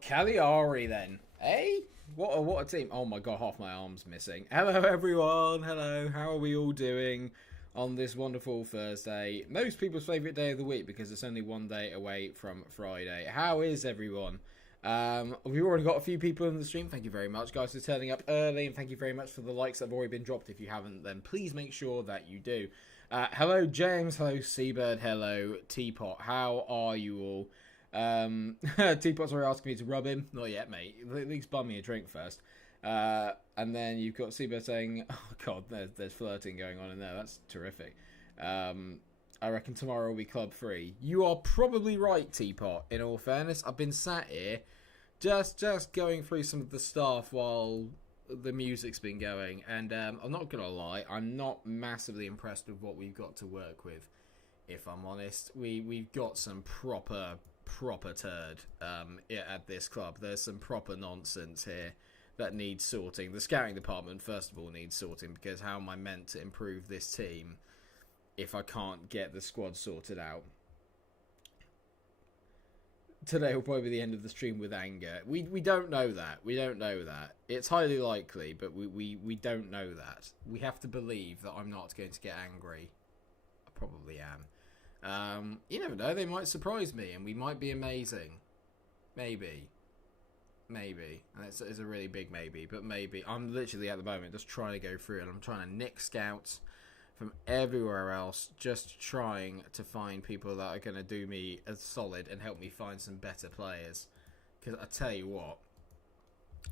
Cagliari then. Hey? What a team. Oh my god, half my arm's missing. Hello everyone. Hello. How are we all doing on this wonderful Thursday? Most people's favourite day of the week because it's only one day away from Friday. How is everyone? We've already got a few people in the stream. Thank you very much, guys, for turning up early, and thank you very much for the likes that have already been dropped. If you haven't, then please make sure that you do. Hello, James. Hello, Seabird. Hello, Teapot. How are you all? Teapot's already asking me to rub him. Not yet, mate. At least buy me a drink first. And then you've got Seabird saying, "Oh God, there's flirting going on in there." That's terrific. I reckon tomorrow will be club free. You are probably right, Teapot. In all fairness, I've been sat here just going through some of the stuff while the music's been going, and I'm not gonna lie, I'm not massively impressed with what we've got to work with. If I'm honest, we've got some proper turd at this club. There's some proper nonsense here that needs sorting. The scouting department, first of all, needs sorting, because how am I meant to improve this team if I can't get the squad sorted out? Today will probably be the end of the stream with anger. We don't know that. We don't know that. It's highly likely, but we don't know that. We have to believe that I'm not going to get angry. I probably am. You never know. They might surprise me, and we might be amazing. Maybe. And it's a really big maybe, but maybe. I'm literally at the moment just trying to go through, and I'm trying to nick scouts from everywhere else, just trying to find people that are going to do me a solid and help me find some better players. Because I tell you what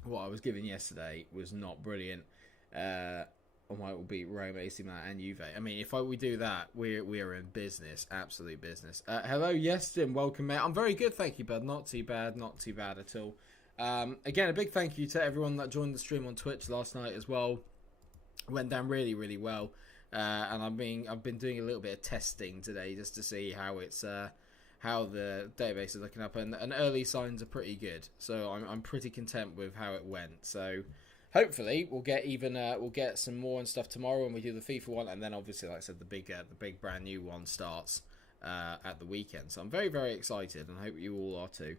I was given yesterday was not brilliant. I will beat Rome, AC Milan, and Juve. I mean, if we do that, we are in business, absolute business. Hello, Yestin, welcome, mate. I'm very good, thank you, bud. Not too bad at all. Again, a big thank you to everyone that joined the stream on Twitch last night as well. Went down really, really well. And I've been doing a little bit of testing today just to see how it's how the database is looking up, and early signs are pretty good. So I'm pretty content with how it went. So hopefully we'll get some more and stuff tomorrow when we do the FIFA one, and then obviously, like I said, the big brand new one starts at the weekend. So I'm very, very excited, and I hope you all are too.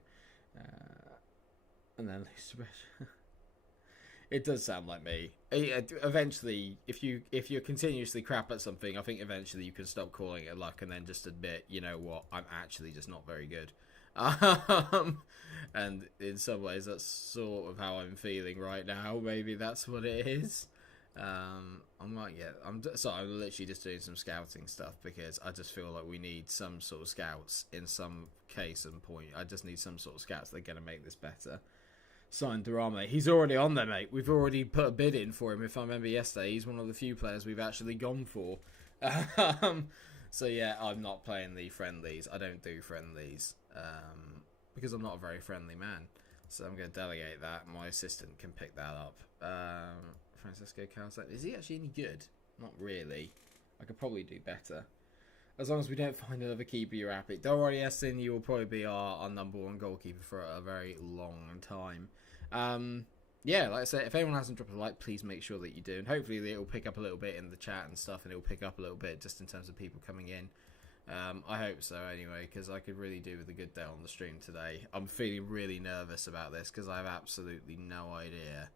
And then it does sound like me. Eventually, if you're continuously crap at something, I think eventually you can stop calling it luck and then just admit, you know what, I'm actually just not very good. And in some ways, that's sort of how I'm feeling right now. Maybe that's what it is. I'm literally just doing some scouting stuff because I just feel like we need some sort of scouts in some case and point. I just need some sort of scouts that are going to make this better. Signed Durame. He's already on there, mate. We've already put a bid in for him. If I remember yesterday, he's one of the few players we've actually gone for. So yeah, I'm not playing the friendlies. I don't do friendlies because I'm not a very friendly man. So I'm going to delegate that. My assistant can pick that up. Francisco Calzette. Is he actually any good? Not really. I could probably do better. As long as we don't find another keeper, you're happy. Don't worry, Essen, you will probably be our number one goalkeeper for a very long time. Yeah, like I said, if anyone hasn't dropped a like, please make sure that you do. And hopefully it'll pick up a little bit in the chat and stuff, and it'll pick up a little bit just in terms of people coming in. I hope so anyway, because I could really do with a good day on the stream today. I'm feeling really nervous about this because I have absolutely no idea.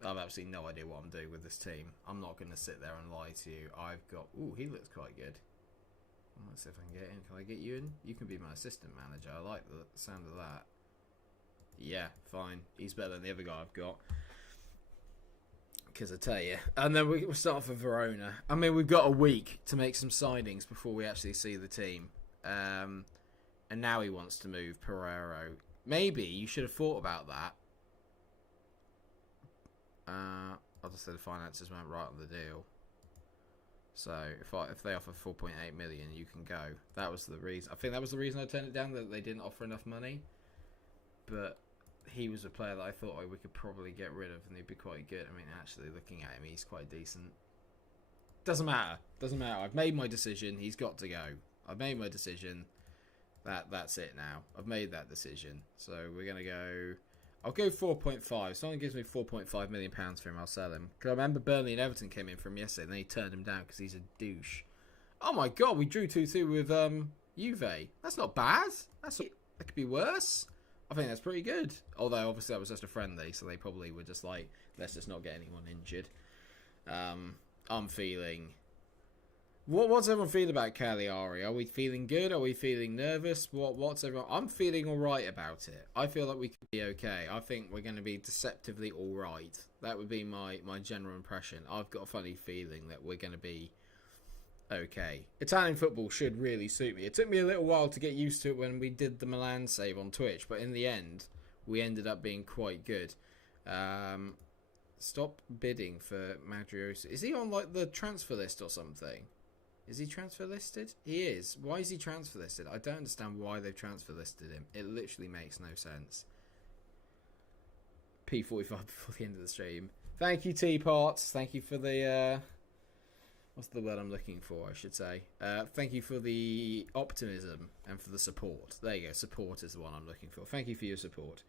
I've absolutely no idea what I'm doing with this team. I'm not going to sit there and lie to you. I've got... Ooh, he looks quite good. Let's see if I can get in. Can I get you in? You can be my assistant manager. I like the sound of that. Yeah, fine. He's better than the other guy I've got. Because I tell you. And then we'll start off with Verona. I mean, we've got a week to make some signings before we actually see the team. And now he wants to move Pereiro. Maybe you should have thought about that. I'll just say the finances went right on the deal. So if they offer 4.8 million, you can go. That was the reason. I think that was the reason I turned it down, that they didn't offer enough money. But he was a player that I thought we could probably get rid of, and he'd be quite good. I mean, actually looking at him, he's quite decent. Doesn't matter. I've made my decision. He's got to go. I've made my decision. That's it now. I've made that decision. So we're gonna go. I'll go 4.5. Someone gives me 4.5 million pounds for him, I'll sell him. Because I remember Burnley and Everton came in from yesterday, and then he turned him down because he's a douche. Oh my god, we drew 2-2 with Juve. That's not bad. That could be worse. I think that's pretty good. Although, obviously, that was just a friendly, so they probably were just like, let's just not get anyone injured. I'm feeling... What's everyone feeling about Cagliari? Are we feeling good? Are we feeling nervous? What's everyone... I'm feeling alright about it. I feel like we could be okay. I think we're going to be deceptively alright. That would be my general impression. I've got a funny feeling that we're going to be okay. Italian football should really suit me. It took me a little while to get used to it when we did the Milan save on Twitch, but in the end, we ended up being quite good. Stop bidding for Madriosi. Is he on like the transfer list or something? Is he transfer listed? He is. Why is he transfer listed? I don't understand why they've transfer listed him. It literally makes no sense. P45 before the end of the stream. Thank you, Teapots. Thank you for the... what's the word I'm looking for, I should say. Thank you for the optimism and for the support. There you go. Support is the one I'm looking for. Thank you for your support.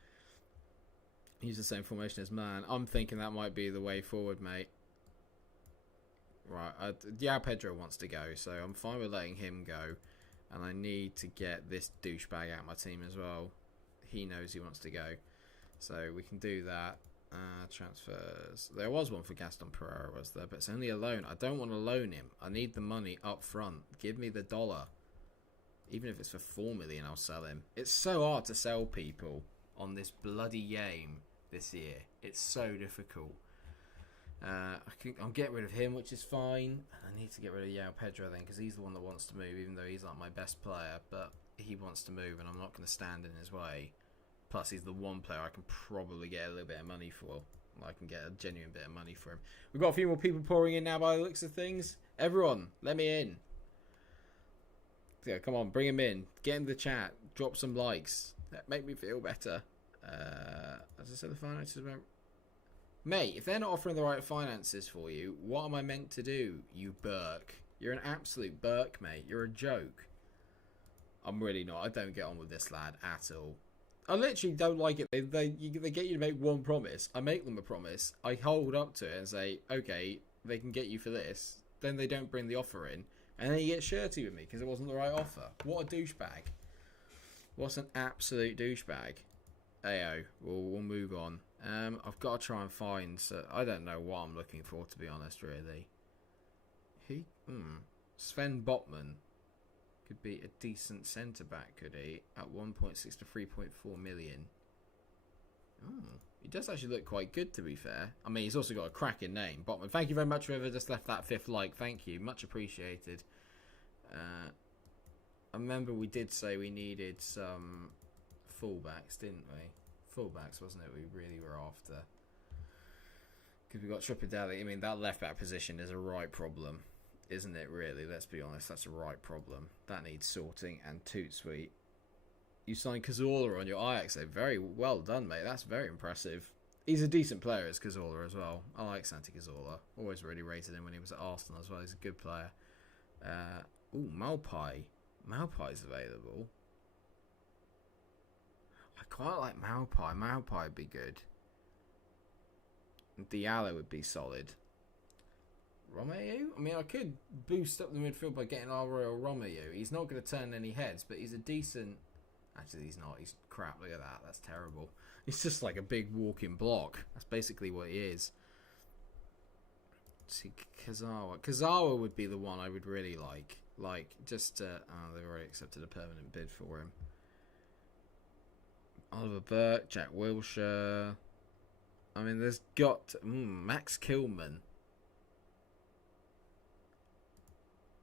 Use the same formation as man. I'm thinking that might be the way forward, mate. Right, João Pedro wants to go, so I'm fine with letting him go. And I need to get this douchebag out of my team as well. He knows he wants to go. So we can do that. Transfers. There was one for Gaston Pereira, was there? But it's only a loan. I don't want to loan him. I need the money up front. Give me the dollar. Even if it's for 4 million, I'll sell him. It's so hard to sell people on this bloody game this year. It's so difficult. I'm getting rid of him, which is fine. I need to get rid of João Pedro then, because he's the one that wants to move, even though he's not my best player. But he wants to move, and I'm not going to stand in his way. Plus, he's the one player I can probably get a little bit of money for. I can get a genuine bit of money for him. We've got a few more people pouring in now by the looks of things. Everyone, let me in. Yeah, come on, bring him in. Get in the chat. Drop some likes. That make me feel better. As I said, the finances about... Mate, if they're not offering the right finances for you, what am I meant to do, you Burke? You're an absolute Burke, mate. You're a joke. I'm really not. I don't get on with this lad at all. I literally don't like it. They get you to make one promise. I make them a promise. I hold up to it and say, okay, they can get you for this. Then they don't bring the offer in. And then you get shirty with me because it wasn't the right offer. What a douchebag. What's an absolute douchebag. Ayo, we'll move on. I've got to try and find... I don't know what I'm looking for, to be honest, really. Sven Botman could be a decent centre-back, could he? At 1.6 to 3.4 million. Oh, he does actually look quite good, to be fair. I mean, he's also got a cracking name. Botman, thank you very much for whoever just left that 5th like. Thank you. Much appreciated. I remember we did say we needed some fullbacks, didn't we? Fullbacks, wasn't it? We really were after. Because we got Tripidelli. I mean, that left-back position is a right problem, isn't it, really? Let's be honest, that's a right problem. That needs sorting and toot sweet. You signed Cazorla on your Ajax, though. Very well done, mate. That's very impressive. He's a decent player as Cazorla as well. I like Santi Cazorla. Always really rated him when he was at Arsenal as well. He's a good player. Malpai. Malpai's available. I quite like Malpai. Malpai would be good. Diallo would be solid. Romeo? I mean, I could boost up the midfield by getting our Royal Romeo. He's not going to turn any heads, but he's a decent... Actually, he's not. He's crap. Look at that. That's terrible. He's just like a big walking block. That's basically what he is. See, Kazawa. Kazawa would be the one I would really like. Like, just... oh, they've already accepted a permanent bid for him. Oliver Burke, Jack Wilshere. I mean, there's got... Max Kilman.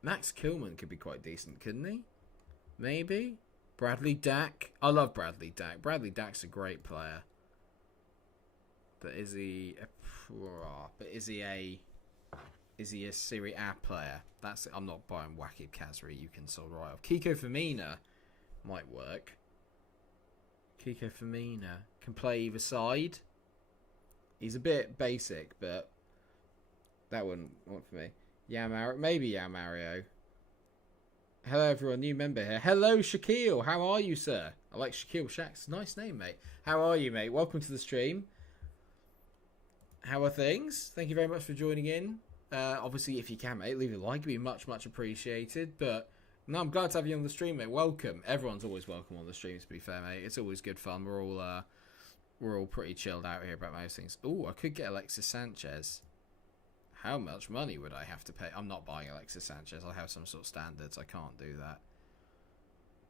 Max Kilman could be quite decent, couldn't he? Maybe? Bradley Dack. I love Bradley Dack. Bradley Dack's a great player. But is he a Serie A player? That's it. I'm not buying Wakib Kazri. You can sort right off. Kiko Femina might work. Kiko Femina can play either side. He's a bit basic, but that wouldn't work for me. Maybe Mario. Hello everyone, new member here. Hello Shaquille, how are you, sir? I like Shaquille Shack's nice name, mate. How are you, mate? Welcome to the stream. How are things? Thank you very much for joining in. Obviously, if you can, mate, leave a like. It'd be much, much appreciated. But No, I'm glad to have you on the stream, mate. Welcome. Everyone's always welcome on the streams, to be fair, mate. It's always good fun. We're all pretty chilled out here about most things. Oh, I could get Alexis Sanchez. How much money would I have to pay? I'm not buying Alexis Sanchez. I have some sort of standards. I can't do that.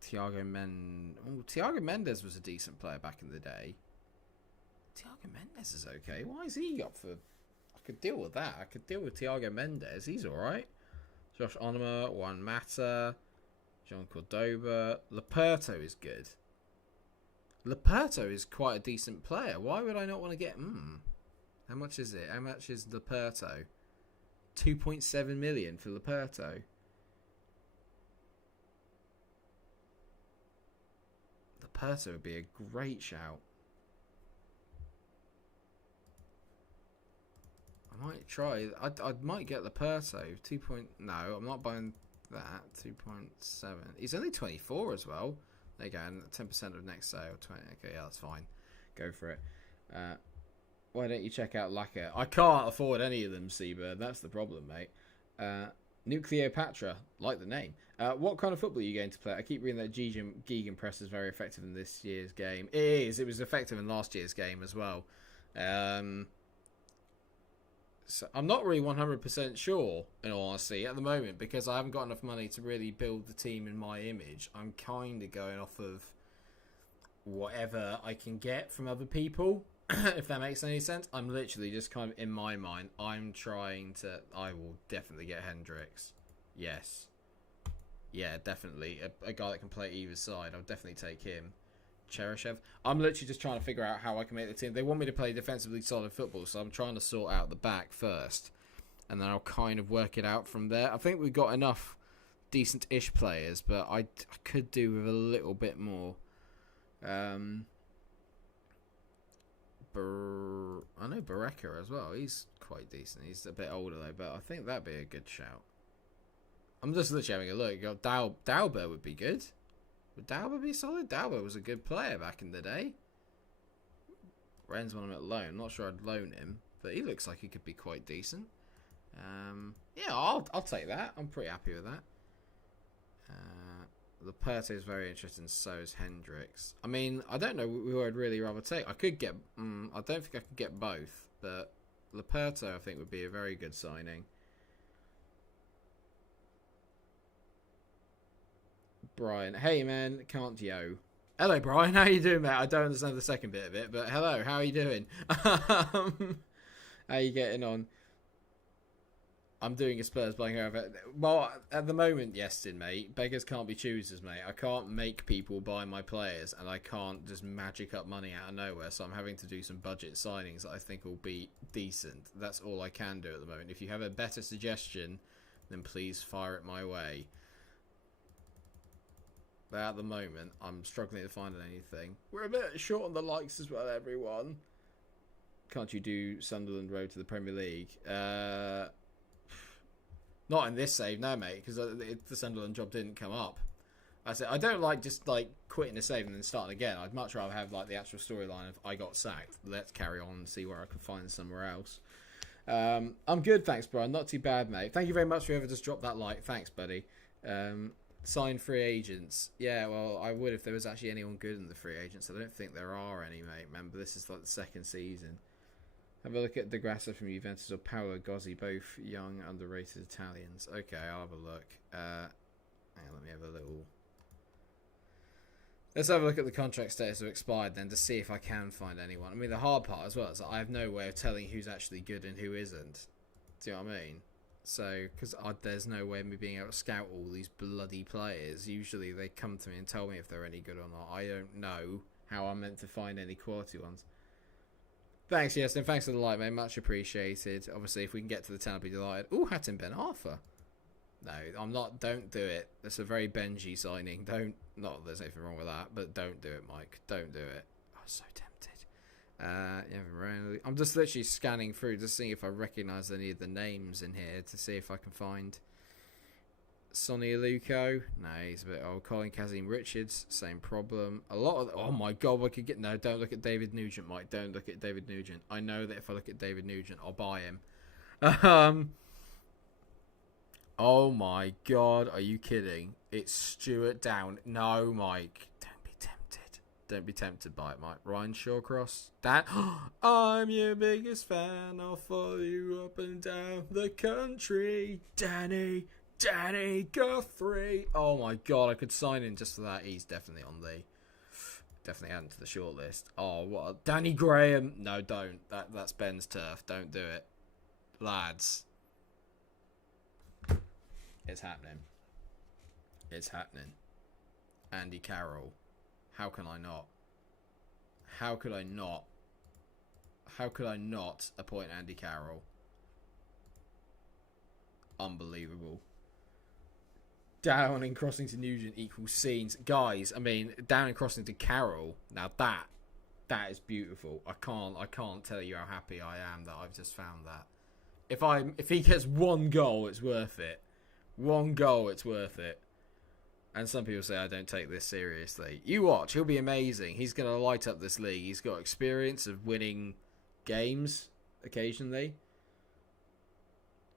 Thiago Mendes was a decent player back in the day. Thiago Mendes is okay. Why is he up for... I could deal with that. I could deal with Thiago Mendes. He's alright. Josh Onoma, Juan Mata, John Cordoba. Laporto is good. Laporto is quite a decent player. Why would I not want to get... How much is it? How much is Laporto? 2.7 million for Laporto. Laporto would be a great shout. I might try. I might get Laporto. No, I'm not buying that. 2.7. He's only 24 as well. There you go. And 10% of next sale. 20. Okay, yeah, that's fine. Go for it. Why don't you check out Lacquer? I can't afford any of them, Seabird. That's the problem, mate. Nucleopatra, like the name. What kind of football are you going to play? I keep reading that Gegenpress is very effective in this year's game. It is. It was effective in last year's game as well. So I'm not really 100% sure, in all honesty, at the moment, because I haven't got enough money to really build the team in my image. I'm kind of going off of whatever I can get from other people, if that makes any sense. I'm literally just kind of, in my mind, I'm trying to... I will definitely get Hendricks. Yes. Yeah, definitely. A guy that can play either side. I'll definitely take him. Cheryshev. I'm literally just trying to figure out how I can make the team. They want me to play defensively solid football, so I'm trying to sort out the back first, and then I'll kind of work it out from there. I think we've got enough decent-ish players, but I could do with a little bit more. I know Barreca as well. He's quite decent. He's a bit older though, but I think that'd be a good shout. I'm just literally having a look. Dauber would be good. Would Dauber be solid? Dauber was a good player back in the day. Rennes want him at loan. I'm not sure I'd loan him, but he looks like he could be quite decent. Yeah, I'll take that. I'm pretty happy with that. Laporte is very interesting. So is Hendricks. I mean, I don't know who I'd really rather take. I could get. I don't think I could get both, but Laporte I think would be a very good signing. Brian, hey man, can't yo. Hello Brian, how you doing, mate? I don't understand the second bit of it, but hello, how are you doing? How are you getting on? I'm doing a Spurs buying over. Well, at the moment, yes, mate. Beggars can't be choosers, mate. I can't make people buy my players, and I can't just magic up money out of nowhere, so I'm having to do some budget signings that I think will be decent. That's all I can do at the moment. If you have a better suggestion, then please fire it my way. But at the moment, I'm struggling to find anything. We're a bit short on the likes as well, everyone. Can't you do Sunderland Road to the Premier League? Not in this save, no, mate, because the Sunderland job didn't come up. I said I don't like just like quitting a save and then starting again. I'd much rather have like the actual storyline of I got sacked. Let's carry on and see where I can find somewhere else. I'm good, thanks, Brian. Not too bad, mate. Thank you very much for whoever just dropped that like. Thanks, buddy. Sign free agents. Yeah, well, I would if there was actually anyone good in the free agents. I don't think there are any, mate. Remember, this is like the second season. Have a look at De Grassa from Juventus or Paolo Gozzi, both young, underrated Italians. Okay, I'll have a look. Hang on, let me have a little... Let's have a look at the contract status of expired then to see if I can find anyone. I mean, the hard part as well is that I have no way of telling who's actually good and who isn't. Do you know what I mean? So, because there's no way of me being able to scout all these bloody players. Usually they come to me and tell me if they're any good or not. I don't know how I'm meant to find any quality ones. Thanks, Yeston. Thanks for the like, mate. Much appreciated. Obviously, if we can get to the 10, I'll be delighted. Ooh, Hatton Ben Arthur. No, I'm not. Don't do it. That's a very Benji signing. Don't. Not that there's anything wrong with that, but don't do it, Mike. Don't do it. I was so tempted. Yeah, I'm just literally scanning through, just seeing if I recognise any of the names in here to see if I can find Sonny Aluko. No, he's a bit old. Colin Kazim Richards, same problem. A lot of... Oh my god, I could get... No, don't look at David Nugent, Mike. Don't look at David Nugent. I know that if I look at David Nugent, I'll buy him. Oh my god, are you kidding? It's Stuart Down. No, Mike. Don't be tempted. Don't be tempted by it, Mike. Ryan Shawcross. I'm your biggest fan. I'll follow you up and down the country. Danny Guthrie. Oh my god, I could sign in just for that. He's definitely on the... Definitely adding to the shortlist. Oh, what? Danny Graham. No, don't. That's Ben's turf. Don't do it. Lads. It's happening. It's happening. Andy Carroll. How can I not? How could I not? How could I not appoint Andy Carroll? Unbelievable. Down and crossing to Nugent equals scenes. Guys, I mean, down and crossing to Carroll. Now that is beautiful. I can't tell you how happy I am that I've just found that. If he gets one goal, it's worth it. One goal, it's worth it. And some people say I don't take this seriously. You watch, he'll be amazing. He's going to light up this league. He's got experience of winning games occasionally.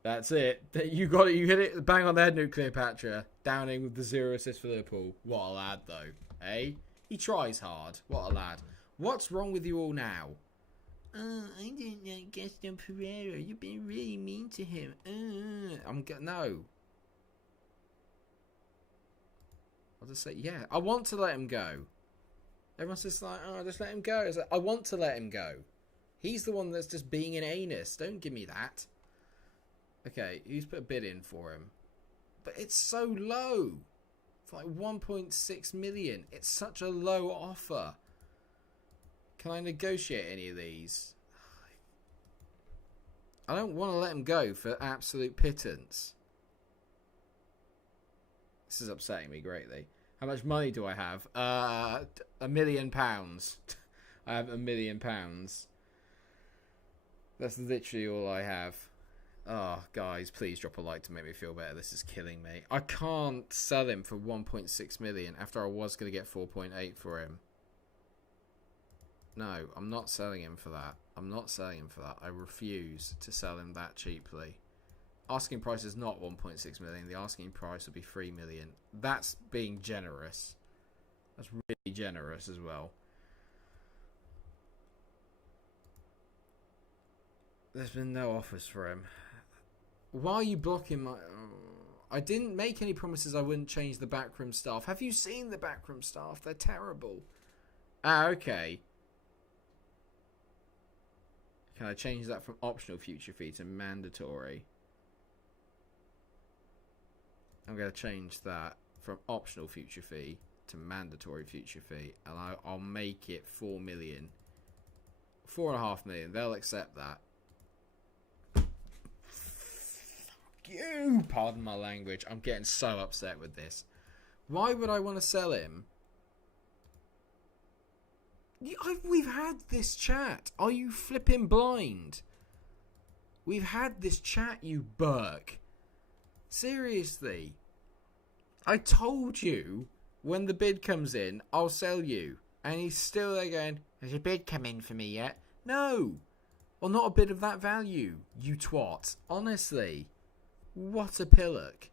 That's it. You got it. You hit it bang on the head, Cleopatra. Downing with the 0 assist for Liverpool. What a lad, though. Eh? He tries hard. What a lad. What's wrong with you all now? I didn't like Gaston Pereira. You've been really mean to him. No. I'll just say, yeah. I want to let him go. Everyone's just like, just let him go. It's like, I want to let him go. He's the one that's just being an anus. Don't give me that. Okay, who's put a bid in for him? But it's so low. It's like 1.6 million. It's such a low offer. Can I negotiate any of these? I don't want to let him go for absolute pittance. This is upsetting me greatly. How much money do I have? £1 million. I have £1 million. That's literally all I have. Oh, guys, please drop a like to make me feel better. This is killing me. I can't sell him for 1.6 million after I was going to get 4.8 for him. No, I'm not selling him for that. I'm not selling him for that. I refuse to sell him that cheaply. Asking price is not 1.6 million. The asking price would be 3 million. That's being generous. That's really generous as well. There's been no offers for him. Why are you blocking my... I didn't make any promises I wouldn't change the backroom staff. Have you seen the backroom staff? They're terrible. Okay. Can I change that from optional future fee to mandatory? I'm going to change that from optional future fee to mandatory future fee. And I'll make it 4 million. 4.5 million. They'll accept that. You, pardon my language. I'm getting so upset with this. Why would I want to sell him? We've had this chat. Are you flipping blind? We've had this chat, you Burke. Seriously. I told you when the bid comes in, I'll sell you. And he's still there going, has your bid come in for me yet? No. Well, not a bid of that value, you twat. Honestly. What a pillock.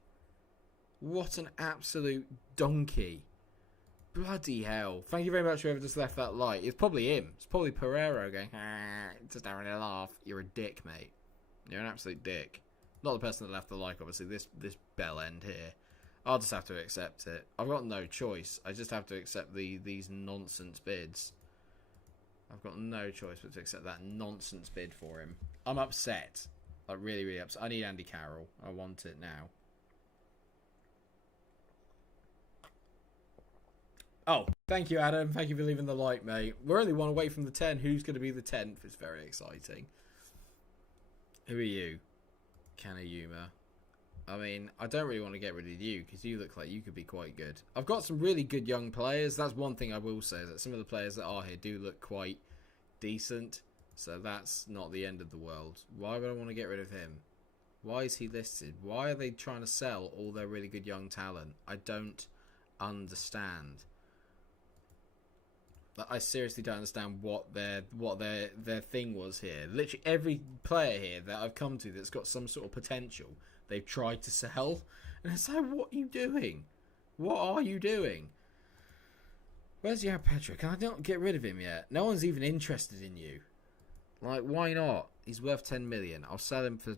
What an absolute donkey. Bloody hell. Thank you very much for whoever just left that like. It's probably him. It's probably Pereiro going, just having a laugh. You're a dick, mate. You're an absolute dick. Not the person that left the like, obviously. This bell end here. I'll just have to accept it. I've got no choice. I just have to accept these nonsense bids. I've got no choice but to accept that nonsense bid for him. I'm upset. Like, really, really upset. I need Andy Carroll. I want it now. Oh, thank you, Adam. Thank you for leaving the like, mate. We're only one away from the 10. Who's going to be the 10th? It's very exciting. Who are you? Kanayuma. I mean, I don't really want to get rid of you because you look like you could be quite good. I've got some really good young players. That's one thing I will say, is that some of the players that are here do look quite decent. So that's not the end of the world. Why would I want to get rid of him? Why is he listed? Why are they trying to sell all their really good young talent? I don't understand. I seriously don't understand what their thing was here. Literally every player here that I've come to that's got some sort of potential, they've tried to sell. And it's like, what are you doing? What are you doing? Where's João Pedro? Can I not get rid of him yet? No one's even interested in you. Like, why not? He's worth 10 million. I'll sell him for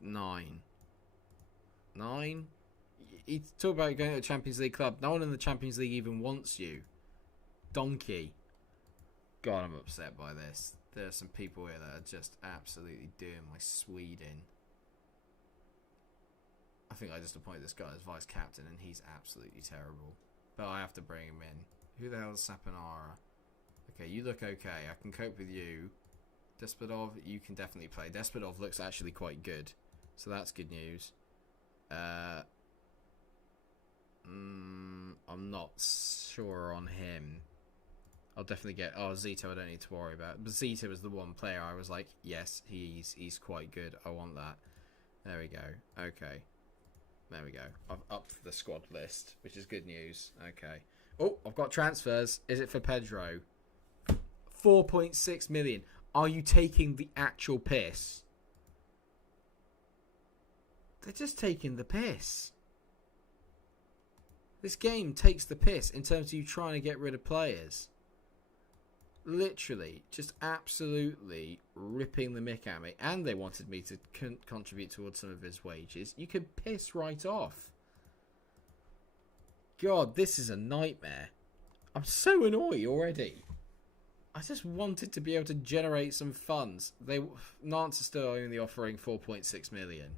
9. 9? You talk about going to a Champions League club. No one in the Champions League even wants you. Donkey. God, I'm upset by this. There are some people here that are just absolutely doing my Swede in. I think I just appointed this guy as vice captain and he's absolutely terrible. But I have to bring him in. Who the hell is Saponara? Okay, you look okay. I can cope with you. Despodov, you can definitely play. Despodov looks actually quite good. So that's good news. I'm not sure on him. I'll definitely get... Oh, Zito I don't need to worry about. But Zito was the one player I was like, yes, he's quite good. I want that. There we go. Okay. There we go. I've upped the squad list, which is good news. Okay. Oh, I've got transfers. Is it for Pedro? 4.6 million. Are you taking the actual piss? They're just taking the piss. This game takes the piss in terms of you trying to get rid of players. Literally, just absolutely ripping the mick at me. And they wanted me to contribute towards some of his wages. You can piss right off. God, this is a nightmare. I'm so annoyed already. I just wanted to be able to generate some funds. Nantes are still only offering 4.6 million.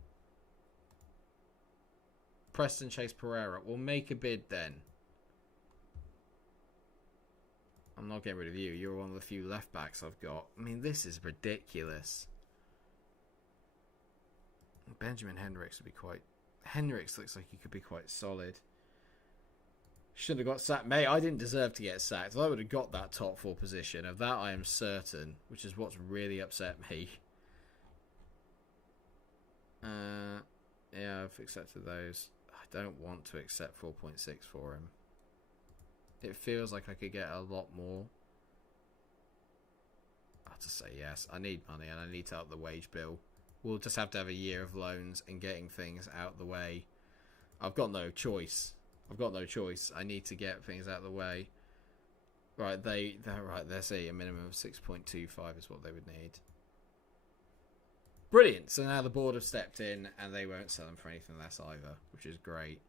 Preston Chase Pereira. We'll make a bid then. I'm not getting rid of you. You're one of the few left backs I've got. I mean, this is ridiculous. Benjamin Henriks would be quite... Henriks looks like he could be quite solid. Should have got sacked. Mate, I didn't deserve to get sacked. I would have got that top 4 position. Of that I am certain. Which is what's really upset me. Yeah, I've accepted those. I don't want to accept 4.6 for him. It feels like I could get a lot more. I'll just say yes. I need money and I need to up the wage bill. We'll just have to have a year of loans and getting things out the way. I've got no choice. I need to get things out of the way. Right, they're right. They're saying a minimum of 6.25 is what they would need. Brilliant. So now the board have stepped in and they won't sell them for anything less either, which is great.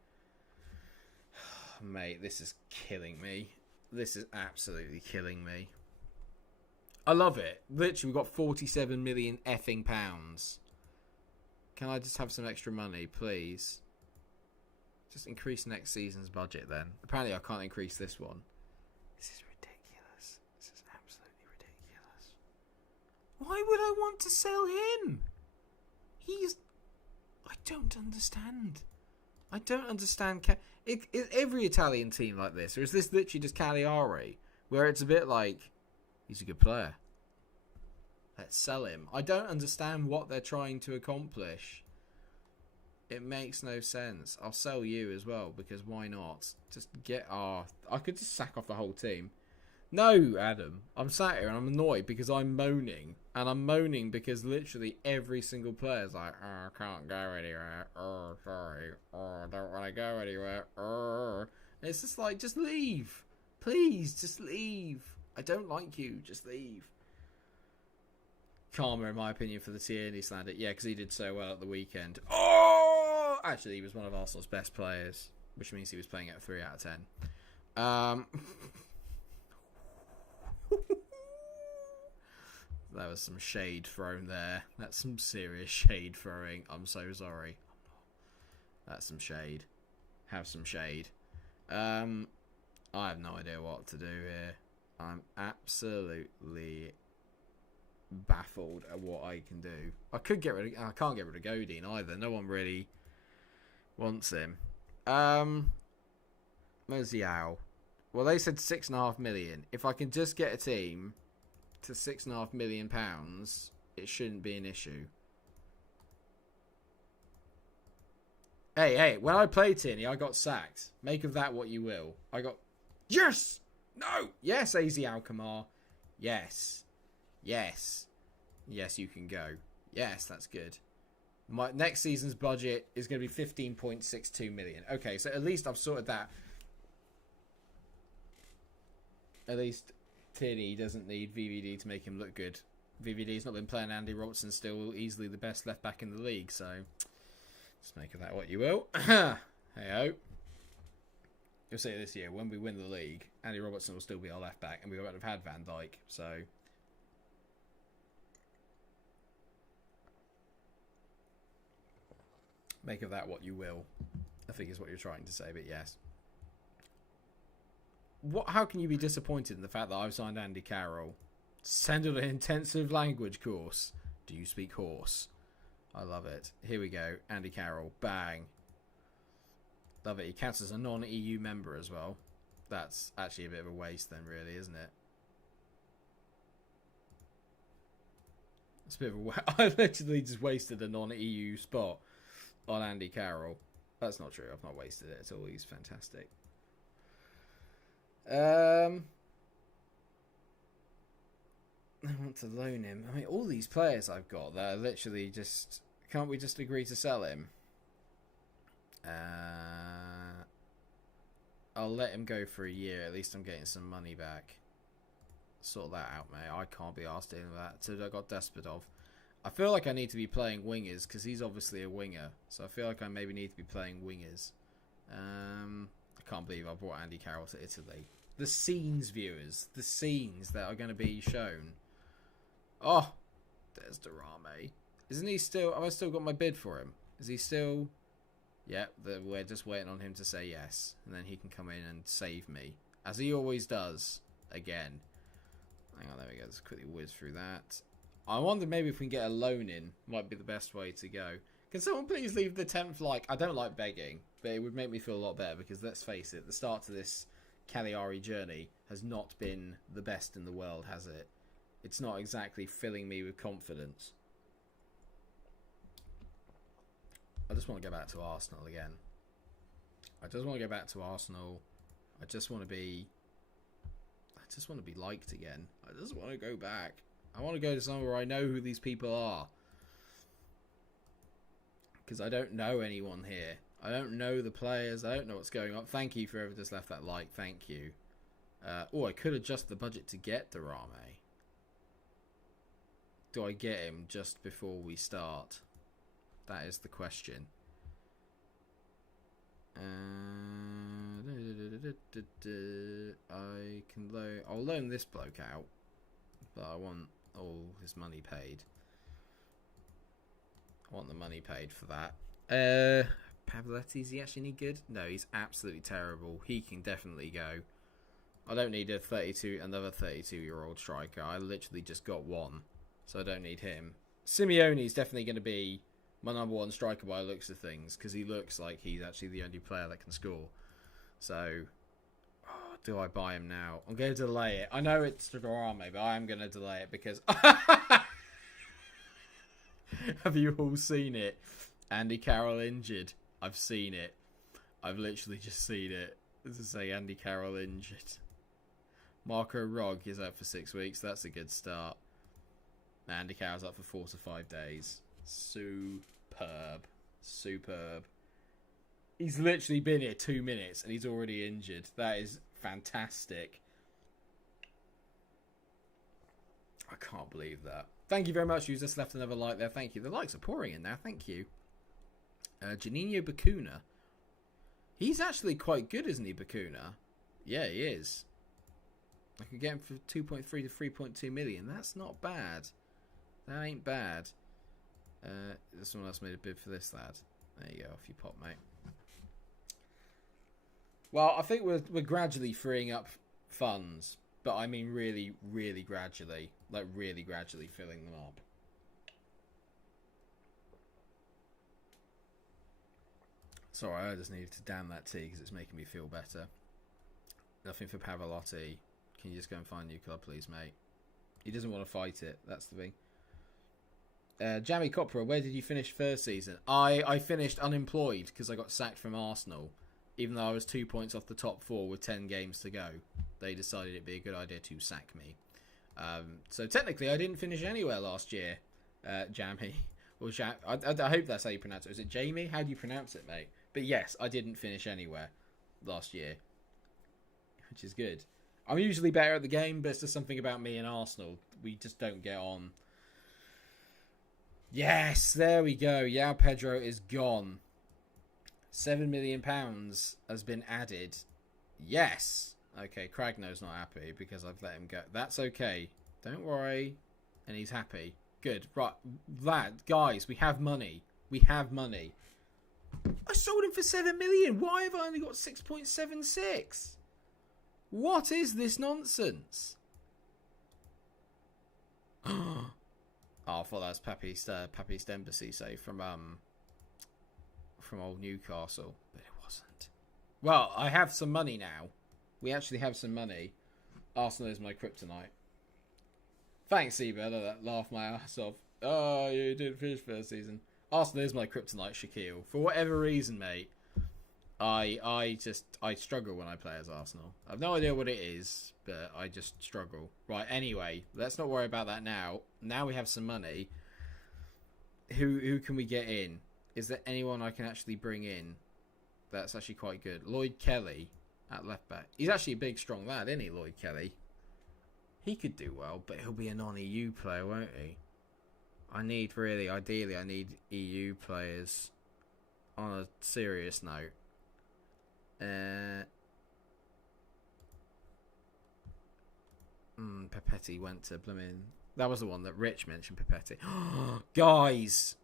Mate, this is killing me. This is absolutely killing me. I love it. Literally, we've got 47 million effing pounds. Can I just have some extra money, please? Just increase next season's budget then. Apparently I can't increase this one. This is ridiculous. This is absolutely ridiculous. Why would I want to sell him? I don't understand. I don't understand. Is every Italian team like this? Or is this literally just Cagliari? Where it's a bit like, he's a good player. Let's sell him. I don't understand what they're trying to accomplish. It makes no sense. I'll sell you as well, because why not? Just get I could just sack off the whole team. No, Adam. I'm sat here and I'm annoyed because I'm moaning. And I'm moaning because literally every single player is like, oh, I can't go anywhere. Oh, sorry. Oh, I don't want to go anywhere. Oh. And it's just like, just leave. Please, just leave. I don't like you. Just leave. Karma, in my opinion, for the Tierney slander. Yeah, because he did so well at the weekend. Oh! Actually, he was one of Arsenal's best players, which means he was playing at a 3 out of 10. That was some shade thrown there. That's some serious shade throwing. I'm so sorry. That's some shade. Have some shade. I have no idea what to do here. I'm absolutely baffled at what I can do. I can't get rid of Godin either. No one really wants him. Where's Yao? Well, they said 6.5 million. If I can just get a team to £6.5 million, it shouldn't be an issue. Hey, when I played Tierney, I got sacked. Make of that what you will. I got... Yes! No! Yes, AZ Alkmaar. Yes. Yes. Yes, you can go. Yes, that's good. My next season's budget is going to be 15.62 million. Okay, so at least I've sorted that. At least Tierney doesn't need VVD to make him look good. VVD's not been playing. Andy Robertson's still easily the best left back in the league, so just make of that what you will. Hey-ho. You'll see it this year. When we win the league, Andy Robertson will still be our left back, and we won't have had Van Dijk, so... Make of that what you will, I think is what you're trying to say, but yes. How can you be disappointed in the fact that I've signed Andy Carroll? Send an intensive language course. Do you speak horse? I love it. Here we go. Andy Carroll. Bang. Love it. He counts as a non-EU member as well. That's actually a bit of a waste then, really, isn't it? It's a bit of a waste. I literally just wasted a non-EU spot on Andy Carroll. That's not true. I've not wasted it at all. He's fantastic. I want to loan him. I mean, all these players I've got, they're literally just... Can't we just agree to sell him? I'll let him go for a year. At least I'm getting some money back. Sort that out, mate. I can't be asked dealing with that. So I got Despadov. I feel like I need to be playing wingers because he's obviously a winger. So I feel like I maybe need to be playing wingers. I can't believe I brought Andy Carroll to Italy. The scenes, viewers. The scenes that are going to be shown. Oh, there's Durame. Isn't he still... Have I still got my bid for him? Is he still... Yep, we're just waiting on him to say yes. And then he can come in and save me. As he always does. Again. Hang on, there we go. Let's quickly whiz through that. I wonder maybe if we can get a loan in. Might be the best way to go. Can someone please leave the 10th like? I don't like begging, but it would make me feel a lot better because let's face it, the start to this Cagliari journey has not been the best in the world, has it? It's not exactly filling me with confidence. I just want to go back to Arsenal again. I just want to go back to Arsenal. I just want to be liked again. I just want to go back. I want to go to somewhere where I know who these people are. Because I don't know anyone here. I don't know the players. I don't know what's going on. Thank you for whoever just left that like. Thank you. I could adjust the budget to get Durame. Do I get him just before we start? That is the question. I'll loan this bloke out, but I want all his money paid. I want the money paid for that. Pavletti, is he actually any good? No, he's absolutely terrible. He can definitely go. I don't need another 32-year-old striker. I literally just got one, so I don't need him. Simeone's definitely going to be my number one striker by the looks of things, because he looks like he's actually the only player that can score. So, do I buy him now? I'm going to delay it. I know it's Durame, but I am going to delay it because... Have you all seen it? Andy Carroll injured. I've seen it. I've literally just seen it. This is say Andy Carroll injured. Marco Rog is out for 6 weeks. That's a good start. Andy Carroll's up for 4 to 5 days. Superb. Superb. He's literally been here 2 minutes and he's already injured. That is fantastic. I can't believe that. Thank you very much. You just left another like there. Thank you. The likes are pouring in now. Thank you. Janino Bacuna. He's actually quite good, isn't he, Bacuna? Yeah, he is. I can get him for 2.3 to 3.2 million. That's not bad. That ain't bad. Someone else made a bid for this lad. There you go. Off you pop, mate. Well, I think we're gradually freeing up funds. But I mean really, really gradually. Like really gradually filling them up. Sorry, I just needed to damn that tea because it's making me feel better. Nothing for Pavarotti. Can you just go and find a new club, please, mate? He doesn't want to fight it. That's the thing. Jamie Copra, where did you finish first season? I finished unemployed because I got sacked from Arsenal. Even though I was 2 points off the top 4 with 10 games to go. They decided it'd be a good idea to sack me. So technically I didn't finish anywhere last year, Jamie. Or I hope that's how you pronounce it. Is it Jamie? How do you pronounce it, mate? But yes, I didn't finish anywhere last year, which is good. I'm usually better at the game, but it's just something about me and Arsenal. We just don't get on. Yes, there we go. João Pedro is gone. £7 million has been added. Yes. Okay, Cragno's not happy because I've let him go. That's okay. Don't worry. And he's happy. Good. Right, guys, we have money. We have money. I sold him for 7 million. Why have I only got 6.76? What is this nonsense? Oh, I thought that was Pappy's Embassy say from old Newcastle, but it wasn't. Well, I have some money now. We actually have some money. Arsenal is my kryptonite. Thanks, Eva. That laughed my ass off. Oh, you didn't finish first season. Arsenal is my kryptonite, Shaquille. For whatever reason, mate, I struggle when I play as Arsenal. I've no idea what it is, but I just struggle. Right, anyway, let's not worry about that now. Now we have some money. Who can we get in? Is there anyone I can actually bring in that's actually quite good? Lloyd Kelly at left back. He's actually a big, strong lad, isn't he, Lloyd Kelly? He could do well, but he'll be a non-EU player, won't he? Ideally, I need EU players on a serious note. Pepetti went to blooming. That was the one that Rich mentioned, Pepetti. Guys!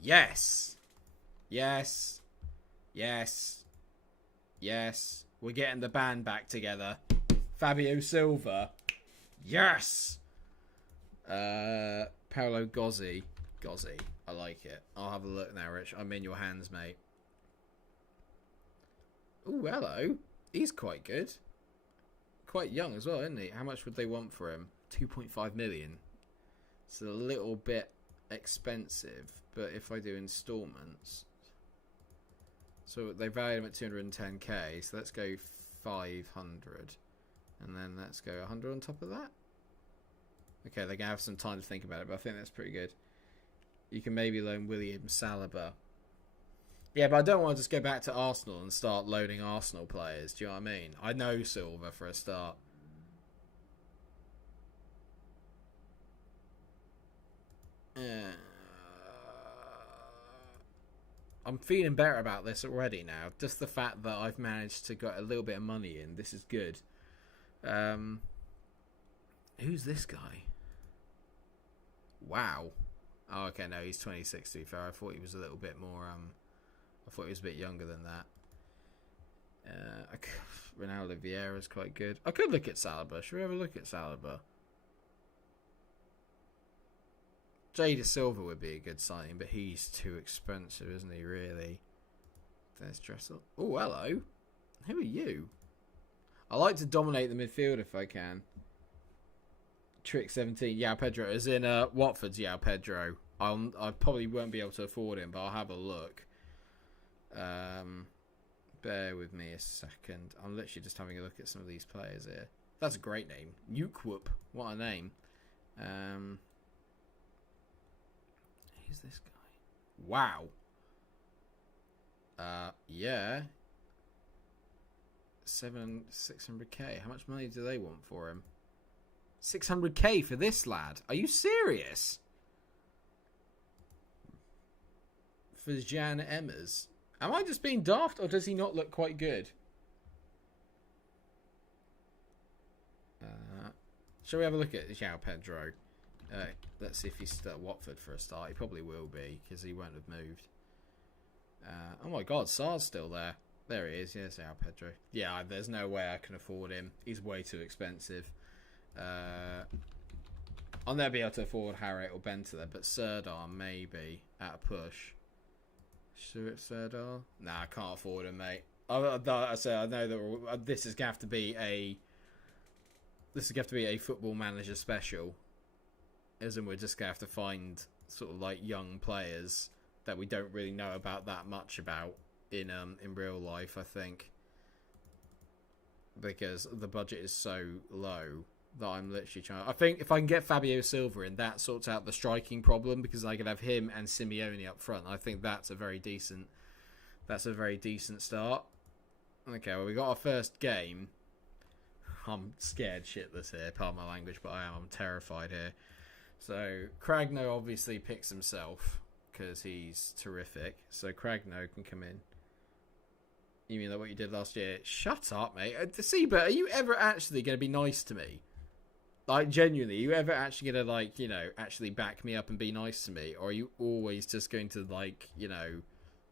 Yes! Yes! Yes! Yes! We're getting the band back together. Fabio Silva. Yes! Paolo Gozzi. I like it. I'll have a look now, Rich. I'm in your hands, mate. Ooh, hello. He's quite good. Quite young as well, isn't he? How much would they want for him? 2.5 million. It's a little bit expensive, but if I do installments... So they value him at 210k, so let's go 500. And then let's go 100 on top of that. Okay, they're going to have some time to think about it, but I think that's pretty good. You can maybe loan William Saliba. Yeah, but I don't want to just go back to Arsenal and start loaning Arsenal players. Do you know what I mean? I know Silva for a start. I'm feeling better about this already now. Just the fact that I've managed to get a little bit of money in. This is good. Who's this guy? Wow. Oh, okay, no, he's 26 to be fair. I thought he was a little bit more, I thought he was a bit younger than that. Ronaldo Vieira's quite good. I could look at Saliba. Should we have a look at Saliba? Jada Silva would be a good signing, but he's too expensive, isn't he, really? There's Dressel. Oh, hello. Who are you? I like to dominate the midfield if I can. Trick 17. João Pedro is in Watford's João Pedro. I probably won't be able to afford him, but I'll have a look. Bear with me a second. I'm literally just having a look at some of these players here. That's a great name. Nukewhoop. What a name. Who's this guy? Wow. Yeah. 600k. How much money do they want for him? 600k for this lad. Are you serious? For Jan Emmers. Am I just being daft, or does he not look quite good? Shall we have a look at João Pedro? Let's see if he's still at Watford for a start. He probably will be, because he won't have moved. Oh my god, Sar's still there. There he is. Yes, João Pedro. Yeah, there's no way I can afford him. He's way too expensive. I'll never be able to afford Harriet or Benta there, but Serdar maybe at a push. Stuart Serdar? Nah, I can't afford him, mate. I know that this is going to have to be a Football Manager special. As in, we're just going to have to find sort of like young players that we don't really know about that much about in real life, I think. Because the budget is so low. that I'm literally trying. I think if I can get Fabio Silva in, that sorts out the striking problem because I could have him and Simeone up front. I think that's a very decent. That's a very decent start. Okay, well we got our first game. I'm scared shitless here, pardon my language, but I am. I'm terrified here. So Cragno obviously picks himself because he's terrific. So Cragno can come in. You mean like what you did last year? Shut up, mate. See, but are you ever actually going to be nice to me? Like, genuinely, are you ever actually going to, like, you know, actually back me up and be nice to me? Or are you always just going to, like, you know,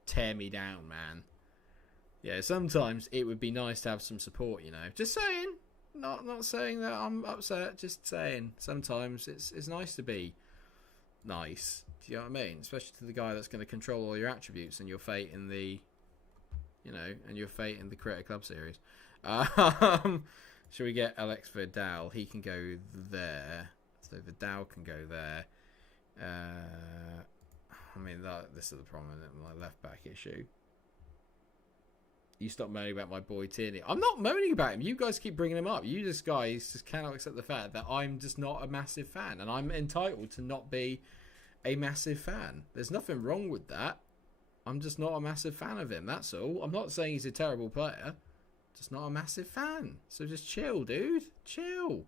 tear me down, man? Yeah, sometimes it would be nice to have some support, you know. Just saying. Not saying that I'm upset. Just saying. Sometimes it's nice to be nice. Do you know what I mean? Especially to the guy that's going to control all your attributes and your fate in the... You know, and your fate in the Creator Club series. Should we get Alex Vidal? He can go there. So Vidal can go there. I mean, this is the problem in my left back issue. You stop moaning about my boy Tierney. I'm not moaning about him. You guys keep bringing him up. You guys just cannot accept the fact that I'm just not a massive fan. And I'm entitled to not be a massive fan. There's nothing wrong with that. I'm just not a massive fan of him, that's all. I'm not saying he's a terrible player. Just not a massive fan. So just chill, dude. Chill.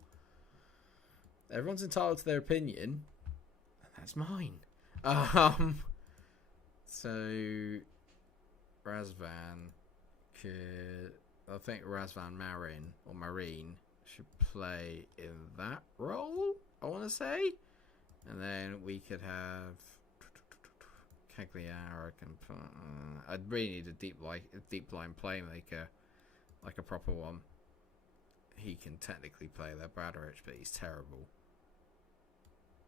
Everyone's entitled to their opinion. And that's mine. So Razvan could... I think Razvan Marine should play in that role, I want to say. And then we could have... Cagliari can put, I'd really need a deep line playmaker, like a proper one. He can technically play there, Bradrich, but he's terrible.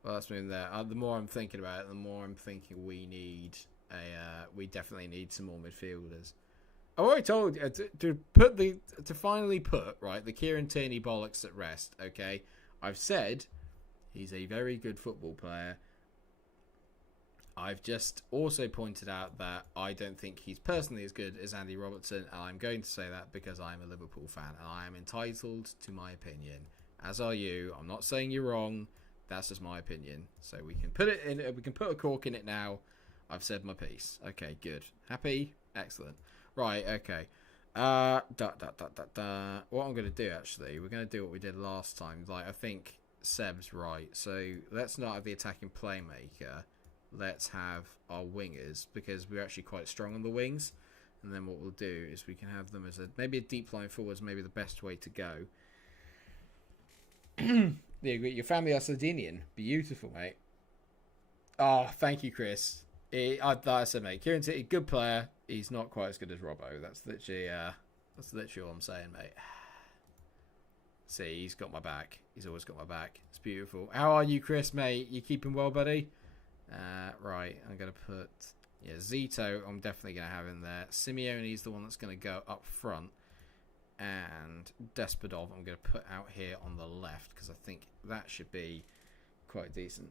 Well, that's moving there. The more I'm thinking about it, the more I'm thinking we definitely need some more midfielders. I already told you to finally put right the Kieran Tierney bollocks at rest. Okay, I've said he's a very good football player. I've just also pointed out that I don't think he's personally as good as Andy Robertson, and I'm going to say that because I'm a Liverpool fan, and I am entitled to my opinion, as are you. I'm not saying you're wrong. That's just my opinion. So we can put it in. We can put a cork in it now. I've said my piece. Okay, good. Happy? Excellent. Right, okay. What I'm going to do, actually, we're going to do what we did last time. Like, I think Seb's right. So let's not have the attacking playmaker. Let's have our wingers, because we're actually quite strong on the wings. And then what we'll do is we can have them as maybe a deep line forwards, maybe the best way to go. Your family are Sardinian. Beautiful, mate. Oh, thank you, Chris. Like I said, mate, Kieran Tierney, good player. He's not quite as good as Robbo. That's literally all I'm saying, mate. See, he's got my back. He's always got my back. It's beautiful. How are you, Chris, mate? You keeping well, buddy? Right, I'm going to put... Yeah, Zito, I'm definitely going to have in there. Simeone's the one that's going to go up front. And Despodov, I'm going to put out here on the left, because I think that should be quite decent.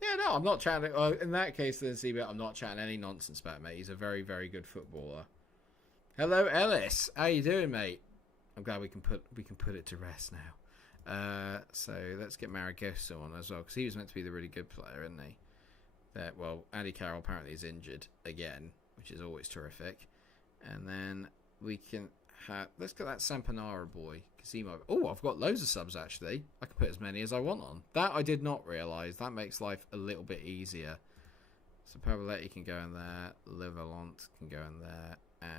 Yeah, no, I'm not chatting... in that case, then, Seabit, I'm not chatting any nonsense about, mate. He's a very, very good footballer. Hello, Ellis. How you doing, mate? I'm glad we can put it to rest now. So let's get Maragosa on as well, because he was meant to be the really good player, isn't he? Well, Andy Carroll apparently is injured again, which is always terrific. And then we can have... Let's get that Sampanara boy, because he might... Oh, I've got loads of subs, actually. I can put as many as I want on. That I did not realise. That makes life a little bit easier. So Pavoletti can go in there. Liverlant can go in there. And...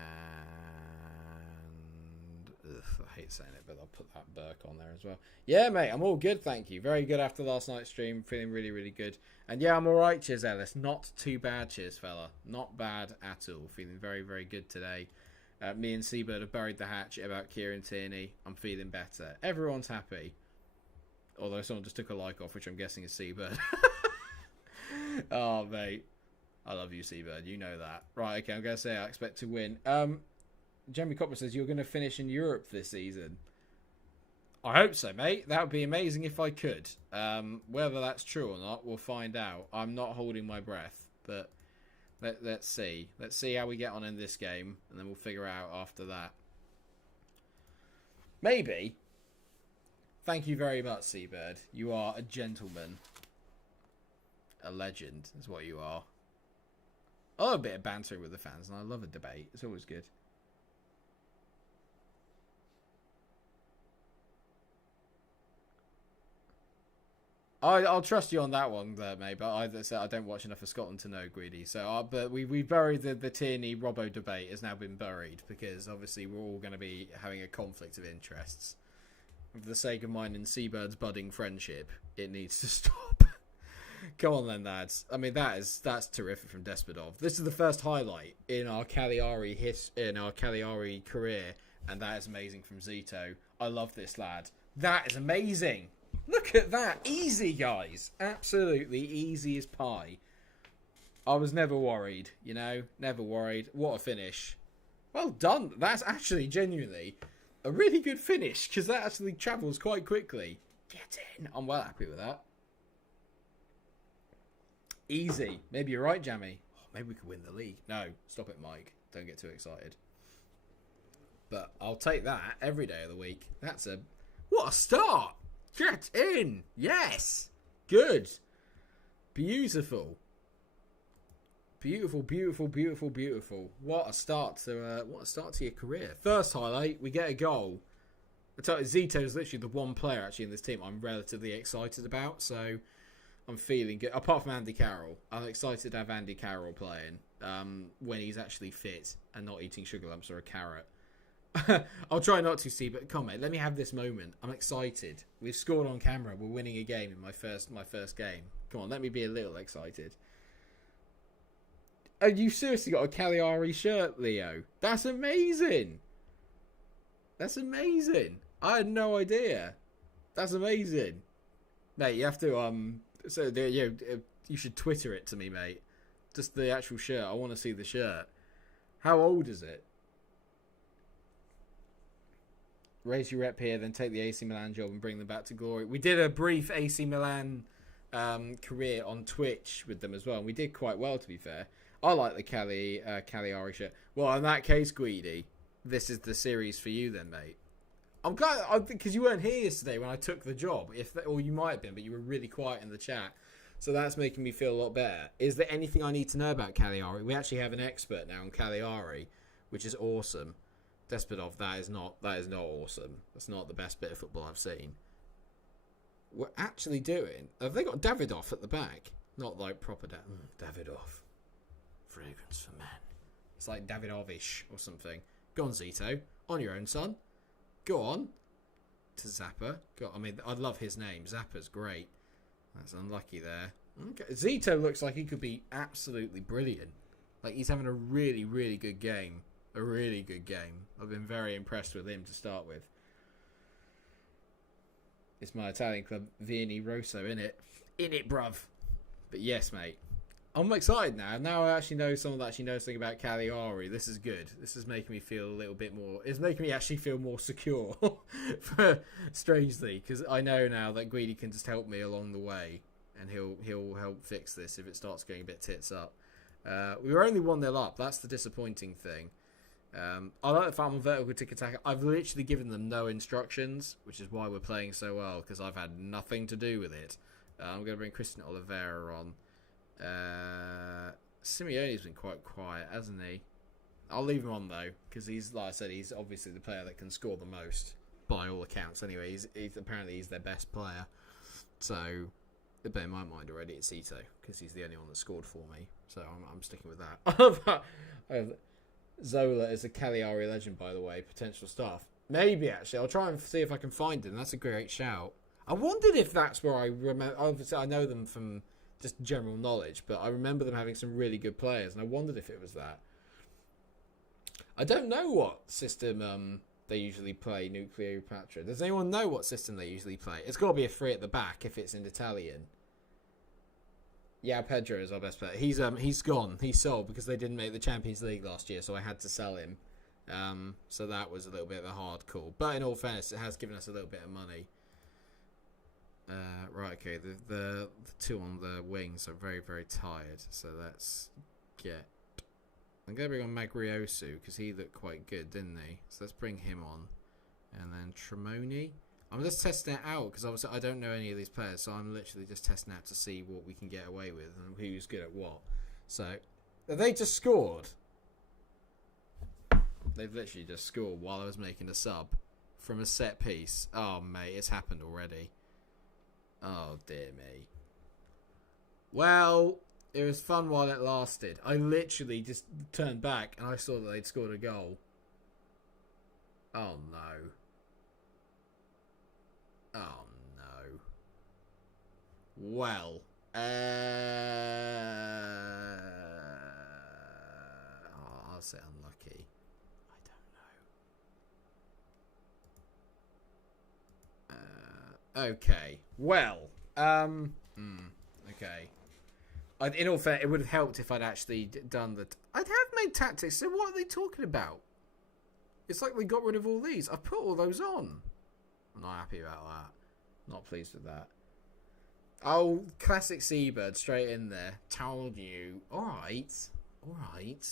I hate saying it, but I'll put that Burke on there as well. Yeah, mate, I'm all good, thank you. Very good after last night's stream. Feeling really, really good. And yeah, I'm all right, cheers, Ellis. Not too bad, cheers, fella. Not bad at all. Feeling very, very good today. Me and Seabird have buried the hatchet about Kieran Tierney. I'm feeling better. Everyone's happy. Although someone just took a like off, which I'm guessing is Seabird. Oh, mate. I love you, Seabird. You know that. Right, okay, I'm going to say I expect to win. Jeremy Copper says you're going to finish in Europe this season. I hope so, mate. That would be amazing if I could. Whether that's true or not, we'll find out. I'm not holding my breath, but let's see. Let's see how we get on in this game, and then we'll figure out after that. Maybe Thank you very much, Seabird. You are a gentleman. A legend is what you are. I love a bit of banter with the fans, and I love a debate. It's always good. I'll trust you on that one, there, mate. But I don't watch enough of Scotland to know, Greedy. So, but we buried the Tierney Robbo debate has now been buried because obviously we're all going to be having a conflict of interests. For the sake of mine and Seabird's budding friendship, it needs to stop. Come on then, lads. I mean, that's terrific from Despodov. This is the first highlight in our Cagliari career, and that is amazing from Zito. I love this lad. That is amazing. Look at that. Easy, guys. Absolutely easy as pie. I was never worried, you know? Never worried. What a finish. Well done. That's actually genuinely a really good finish because that actually travels quite quickly. Get in. I'm well happy with that. Easy. Maybe you're right, Jammy. Oh, maybe we could win the league. No, stop it, Mike. Don't get too excited. But I'll take that every day of the week. What a start. Get in! Yes! Good. Beautiful. Beautiful, beautiful, beautiful, beautiful. What a start to your career. First highlight, we get a goal. I tell you, Zito is literally the one player actually in this team I'm relatively excited about, so I'm feeling good. Apart from Andy Carroll, I'm excited to have Andy Carroll playing when he's actually fit and not eating sugar lumps or a carrot. I'll try not to see, but come on, mate, let me have this moment. I'm excited. We've scored on camera. We're winning a game in my first game. Come on, let me be a little excited. Oh, you seriously got a Cagliari shirt, Leo? That's amazing. That's amazing. I had no idea. That's amazing, mate. You have to you should Twitter it to me, mate. Just the actual shirt. I want to see the shirt. How old is it? Raise your rep here, then take the AC Milan job and bring them back to glory. We did a brief AC Milan career on Twitch with them as well, and we did quite well, to be fair. I like the Cagliari shirt. Well, in that case, Guidi, this is the series for you then, mate. I'm glad, because you weren't here yesterday when I took the job, or you might have been, but you were really quiet in the chat. So that's making me feel a lot better. Is there anything I need to know about Cagliari? We actually have an expert now on Cagliari, which is awesome. Despodov, that is not awesome. That's not the best bit of football I've seen. We're actually doing... Have they got Davidoff at the back? Not like proper Davidoff. Fragrance for men. It's like Davidovish or something. Go on, Zito. On your own, son. Go on. To Zappa. I mean, I love his name. Zappa's great. That's unlucky there. Okay. Zito looks like he could be absolutely brilliant. Like, he's having a really, really good game. A really good game. I've been very impressed with him to start with. It's my Italian club, Vieni Rosso, innit? Innit, bruv. But yes, mate. I'm excited now. Now I actually know someone that actually knows something about Cagliari. This is good. This is making me feel a little bit more... It's making me actually feel more secure. Strangely. Because I know now that Guidi can just help me along the way. And he'll help fix this if it starts going a bit tits up. We were only 1-0 up. That's the disappointing thing. I like the fact on vertical tick-attack. I've literally given them no instructions, which is why we're playing so well, because I've had nothing to do with it. I'm going to bring Christian Oliveira on. Simeone's been quite quiet, hasn't he? I'll leave him on, though, because he's, like I said, he's obviously the player that can score the most, by all accounts. Anyway, he's apparently he's their best player. So, but in my mind already, it's Ito, because he's the only one that scored for me. So I'm sticking with that. Zola is a Cagliari legend, by the way. Potential staff. Maybe, actually. I'll try and see if I can find him. That's a great shout. I wondered if that's where I remember... Obviously, I know them from just general knowledge, but I remember them having some really good players, and I wondered if it was that. I don't know what system they usually play, Nucleo Patra. Does anyone know what system they usually play? It's got to be a 3 at the back if it's in Italian. Yeah, Pedro is our best player. He's gone. He's sold because they didn't make the Champions League last year, so I had to sell him. So that was a little bit of a hard call. But in all fairness, it has given us a little bit of money. Right, okay. The two on the wings are very, very tired. So let's get... I'm going to bring on MikeRo because he looked quite good, didn't he? So let's bring him on. And then Tremoni. I'm just testing it out because obviously I don't know any of these players, so I'm literally just testing out to see what we can get away with and who's good at what. So, they just scored. They've literally just scored while I was making a sub from a set piece. Oh, mate, it's happened already. Oh, dear me. Well, it was fun while it lasted. I literally just turned back and I saw that they'd scored a goal. Oh, no. Oh, no. Well, I'll say unlucky. I don't know. Okay. Well, okay. In all fair, it would have helped if I'd actually done the... I'd have made tactics, so what are they talking about? It's like we got rid of all these. I put all those on. I'm not happy about that. Not pleased with that. Oh, classic Seabird straight in there. Told you. Alright. Alright.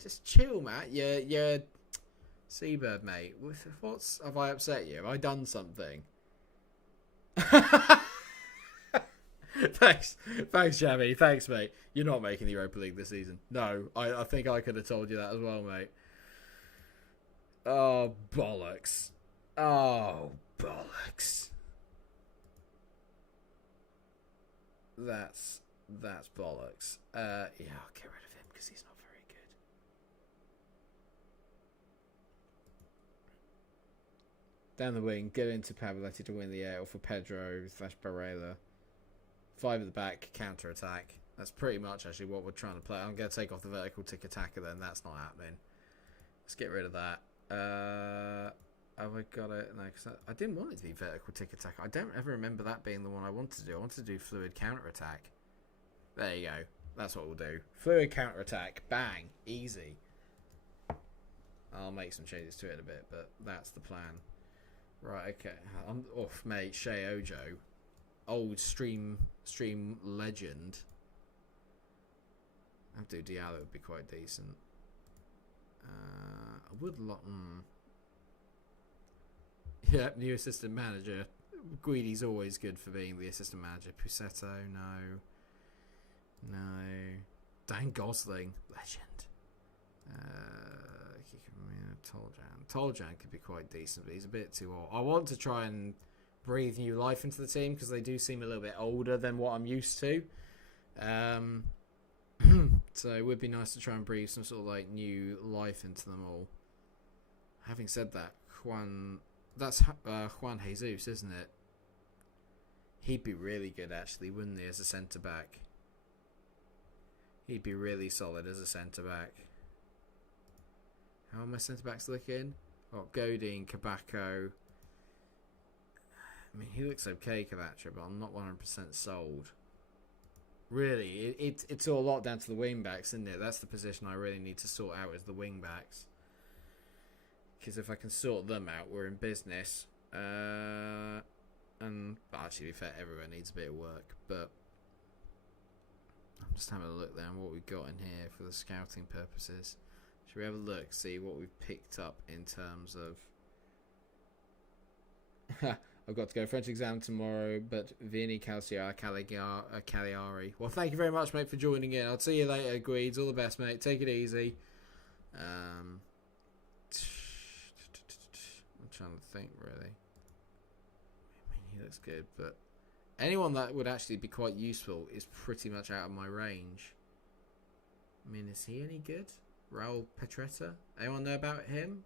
Just chill, Matt. You're Seabird, mate. What's... Have I upset you? Have I done something? Thanks, Jamie. Thanks, mate. You're not making the Europa League this season. No, I think I could have told you that as well, mate. Oh, bollocks. Oh, bollocks. That's bollocks. Yeah, I'll get rid of him because he's not very good. Down the wing, get into Pavloletti to win the air for Pedro/Barella. 5 at the back, counter attack. That's pretty much actually what we're trying to play. I'm going to take off the vertical tick-attacker then. That's not happening. Let's get rid of that. Have I got it? No, because I didn't want it to be vertical tick-attacker. I don't ever remember that being the one I wanted to do. I wanted to do fluid counter-attack. There you go. That's what we'll do. Fluid counter-attack. Bang. Easy. I'll make some changes to it in a bit, but that's the plan. Right, okay. I'm off, mate. Shea Ojo. Old stream legend. Abdou Diallo would be quite decent. I would yeah, new assistant manager. Guidi's always good for being the assistant manager. Pusetto, no. Dan Gosling, legend. Toljan could be quite decent, but he's a bit too old. I want to try and breathe new life into the team because they do seem a little bit older than what I'm used to. So it would be nice to try and breathe some sort of like new life into them all. Having said that, that's Juan Jesus, isn't it? He'd be really good actually, wouldn't he, as a centre back? He'd be really solid as a centre back. How are my centre backs looking? Oh, Godin, Kabako. I mean, he looks okay, Cavacho, but I'm not 100% sold. Really, it's all a lot down to the wing backs, isn't it? That's the position I really need to sort out, is the wing backs. Because if I can sort them out, we're in business. And actually, to be fair, everyone needs a bit of work. But I'm just having a look there on what we've got in here for the scouting purposes. Should we have a look, see what we've picked up in terms of... I've got to go French exam tomorrow, but Vieni Cagliari. Well, thank you very much, mate, for joining in. I'll see you later, Guides. All the best, mate. Take it easy. I'm trying to think, really. I mean, he looks good, but anyone that would actually be quite useful is pretty much out of my range. I mean, is he any good? Raul Petretta? Anyone know about him?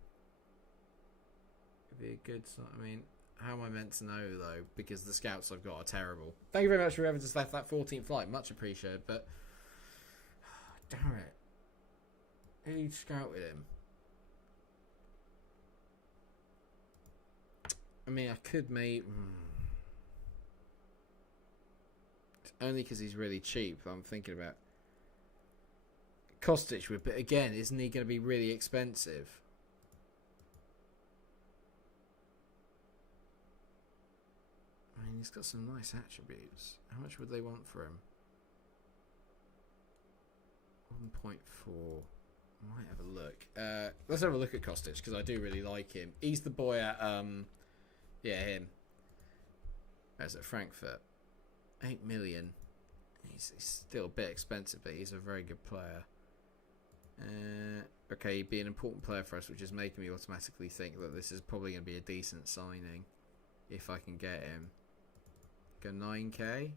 Could be a good... I mean... How am I meant to know, though? Because the scouts I've got are terrible. Thank you very much for whoever just left that 14th flight. Much appreciated, but... damn it. Who scouted him? I mean, I could make... Only because he's really cheap, I'm thinking about... Kostic would, but again, isn't he going to be really expensive? I mean, he's got some nice attributes. How much would they want for him? 1.4. Might have a look. Let's have a look at Kostic because I do really like him. He's the boy at Yeah, him. As at Frankfurt, 8 million. He's still a bit expensive, but he's a very good player. Okay, he'd be an important player for us, which is making me automatically think that this is probably going to be a decent signing if I can get him. Go 9k.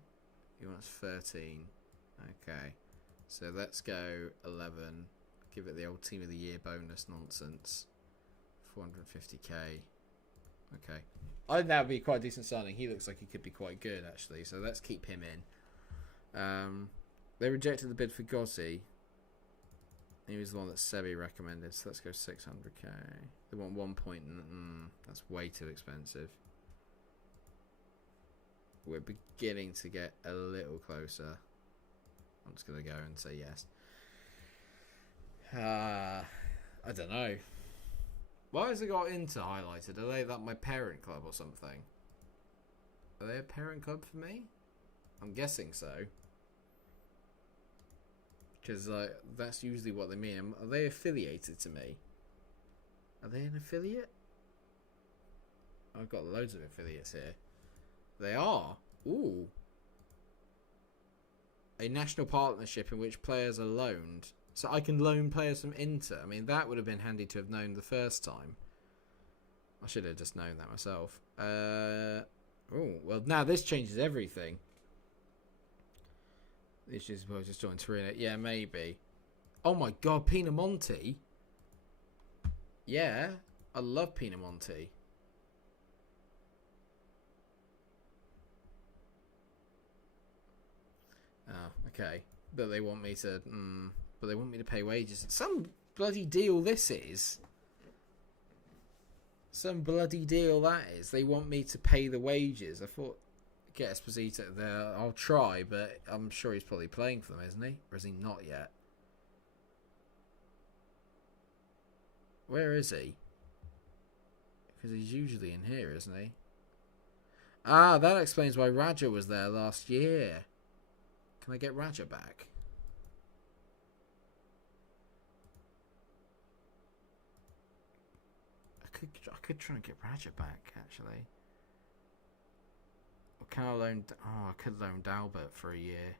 He wants 13. Okay, so let's go 11. Give it the old Team of the Year bonus nonsense. 450k. Okay, I think that would be quite a decent signing. He looks like he could be quite good actually. So let's keep him in. They rejected the bid for Gozzi. He was the one that Sebi recommended, so let's go 600k. They want 1 point. That's way too expensive. We're beginning to get a little closer. I'm just going to go and say yes. I don't know. Why has it got Inter highlighted? Are they like my parent club or something? Are they a parent club for me? I'm guessing so. Because that's usually what they mean. Are they affiliated to me? Are they an affiliate? I've got loads of affiliates here. They are. Ooh. A national partnership in which players are loaned. So I can loan players from Inter. I mean, that would have been handy to have known the first time. I should have just known that myself. Oh, well, now this changes everything. This is well, just join Torino. Yeah, maybe. Oh my god, Pinamonti. Yeah, I love Pinamonti. Oh, okay. But they want me to. But they want me to pay wages. Some bloody deal this is. Some bloody deal that is. They want me to pay the wages. I thought. Get Esposito there. I'll try, but I'm sure he's probably playing for them, isn't he? Or is he not yet? Where is he? Because he's usually in here, isn't he? Ah, that explains why Raja was there last year. Can I get Raja back? I could try and get Raja back, actually. Can I loan... Oh, I could loan Dalbert for a year.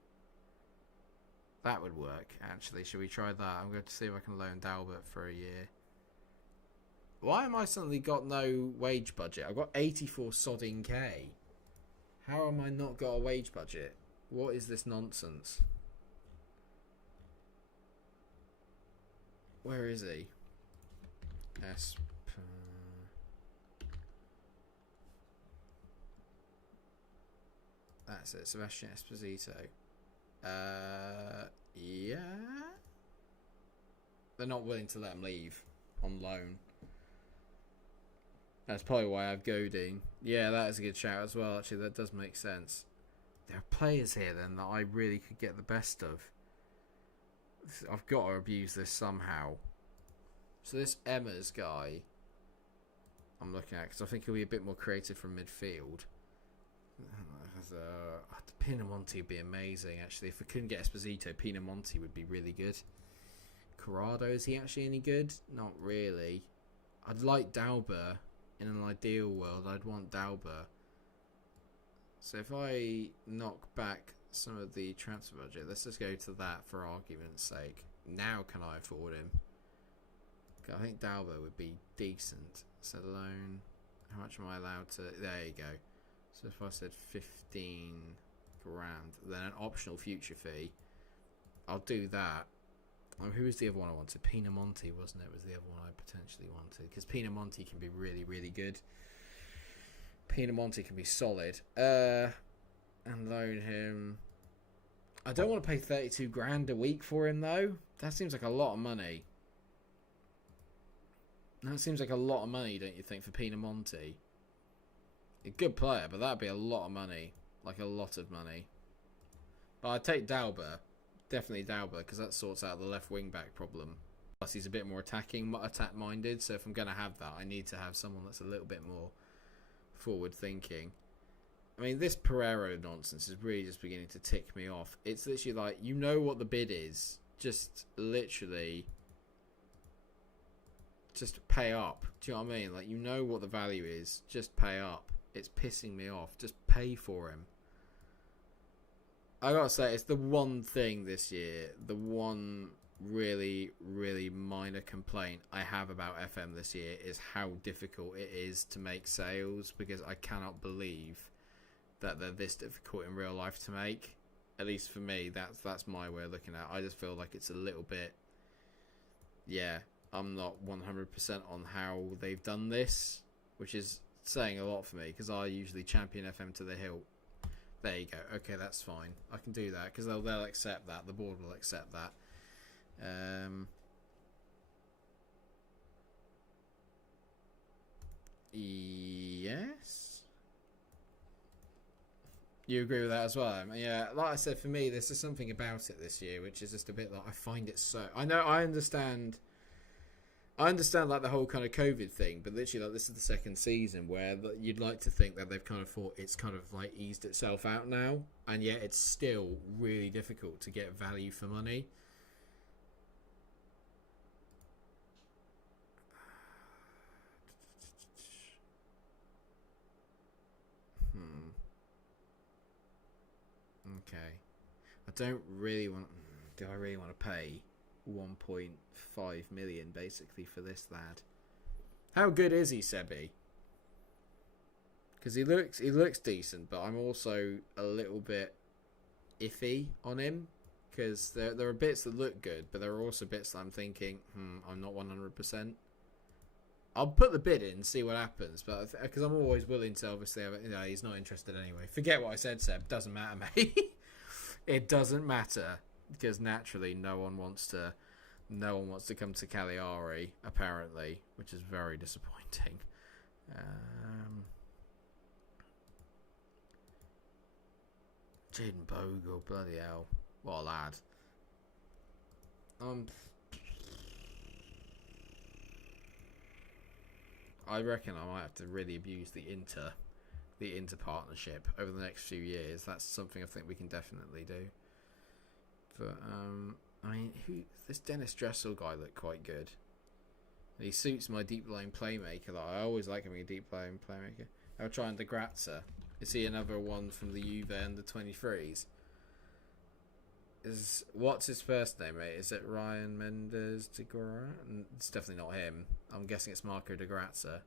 That would work, actually. Should we try that? I'm going to see if I can loan Dalbert for a year. Why am I suddenly got no wage budget? I've got 84 sodding K. How am I not got a wage budget? What is this nonsense? Where is he? That's it, Sebastian Esposito. Yeah. They're not willing to let him leave on loan. That's probably why I've Godin. Yeah, that is a good shout as well. Actually, that does make sense. There are players here then that I really could get the best of. I've got to abuse this somehow. So this Emma's guy, I'm looking at because I think he'll be a bit more creative from midfield. Pinamonti would be amazing actually. If we couldn't get Esposito, Pinamonti would be really good. Corrado, is he actually any good? Not really. I'd like Dalbert. In an ideal world, I'd want Dalbert. So if I knock back some of the transfer budget, let's just go to that for argument's sake. Now can I afford him? I think Dalbert would be decent. So loan, how much am I allowed to? There you go. So if I said 15 grand, then an optional future fee, I'll do that. Who was the other one I wanted? Pinamonti, wasn't it? Was the other one I potentially wanted. Because Pinamonti can be really, really good. Pinamonti can be solid. And loan him. I don't want to pay 32 grand a week for him, though. That seems like a lot of money. That seems like a lot of money, don't you think, for Pinamonti? A good player, but that'd be a lot of money. Like a lot of money. But I'd take Dalbert. Definitely Dalbert, because that sorts out the left wing back problem. Plus he's a bit more attack minded, so if I'm going to have that, I need to have someone that's a little bit more forward thinking. I mean, this Pereiro nonsense is really just beginning to tick me off. It's literally like, you know what the bid is. Just literally just pay up. Do you know what I mean? Like, you know what the value is. Just pay up. It's pissing me off. Just pay for him. I gotta say, it's the one thing this year, the one really, really minor complaint I have about FM this year is how difficult it is to make sales, because I cannot believe that they're this difficult in real life to make. At least for me, that's my way of looking at it. I just feel like it's a little bit, yeah, I'm not 100% on how they've done this, which is saying a lot for me, because I usually champion FM to the hilt. There you go. Okay, that's fine. I can do that, because they'll accept that. The board will accept that. Yes? You agree with that as well? Yeah, like I said, for me, there's just something about it this year, which is just a bit like, I find it so... I understand like the whole kind of COVID thing, but literally like this is the second season where you'd like to think that they've kind of thought it's kind of like eased itself out now, and yet it's still really difficult to get value for money. Okay. I don't really want... Do I really want to pay 1.5 million basically for this lad? How good is he, Sebi? Because he looks decent, but I'm also a little bit iffy on him, because there are bits that look good, but there are also bits that I'm thinking, I'm not 100%. I'll put the bid in and see what happens, but because I'm always willing to, obviously, he's not interested anyway. Forget what I said, Seb. Doesn't matter, mate. It doesn't matter, because naturally no one wants to come to Cagliari, apparently, which is very disappointing. Jaden Bogle, bloody hell, what a lad. I reckon I might have to really abuse the Inter partnership over the next few years. That's something I think we can definitely do. But I mean, this Dennis Dressel guy looked quite good. And he suits my deep line playmaker. Like, I always like having a deep line playmaker. I'll try and De Grazia. Is he another one from the Juve under 23s? What's his first name, mate? Is it Ryan Mendes de Grazia? It's definitely not him. I'm guessing it's Marco De Grazia.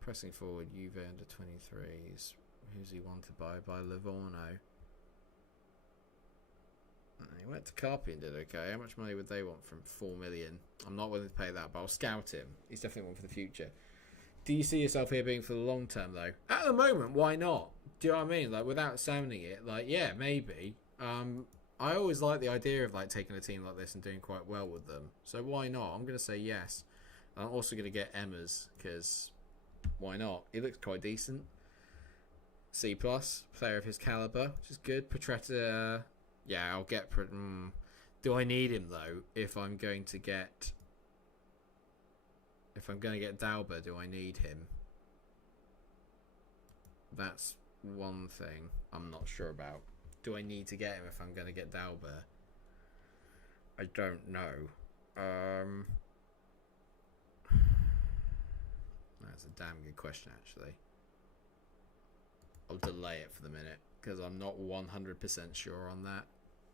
Pressing forward, Juve under 23s. Who's he wanted by Livorno? He went to Carpi and did okay. How much money would they want from 4 million? I'm not willing to pay that, but I'll scout him. He's definitely one for the future. Do you see yourself here being for the long term, though? At the moment, why not? Do you know what I mean? Like, without sounding it, like, yeah, maybe. I always like the idea of like taking a team like this and doing quite well with them. So why not? I'm going to say yes. I'm also going to get Emma's, because why not? He looks quite decent. C+, player of his caliber, which is good. Petretta, yeah, I'll get... Do I need him, though, if I'm going to get... If I'm going to get Dauber, do I need him? That's one thing I'm not sure about. Do I need to get him if I'm going to get Dauber? I don't know. That's a damn good question, actually. I'll delay it for the minute, because I'm not 100% sure on that.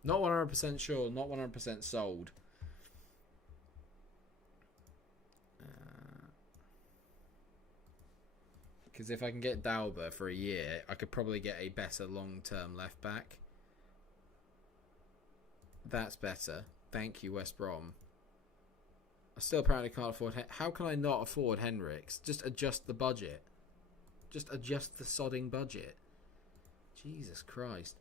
Not 100% sure, not 100% sold. Because if I can get Dauber for a year, I could probably get a better long-term left back. That's better. Thank you, West Brom. I still apparently can't afford... How can I not afford Henriks? Just adjust the budget. Just adjust the sodding budget. Jesus Christ.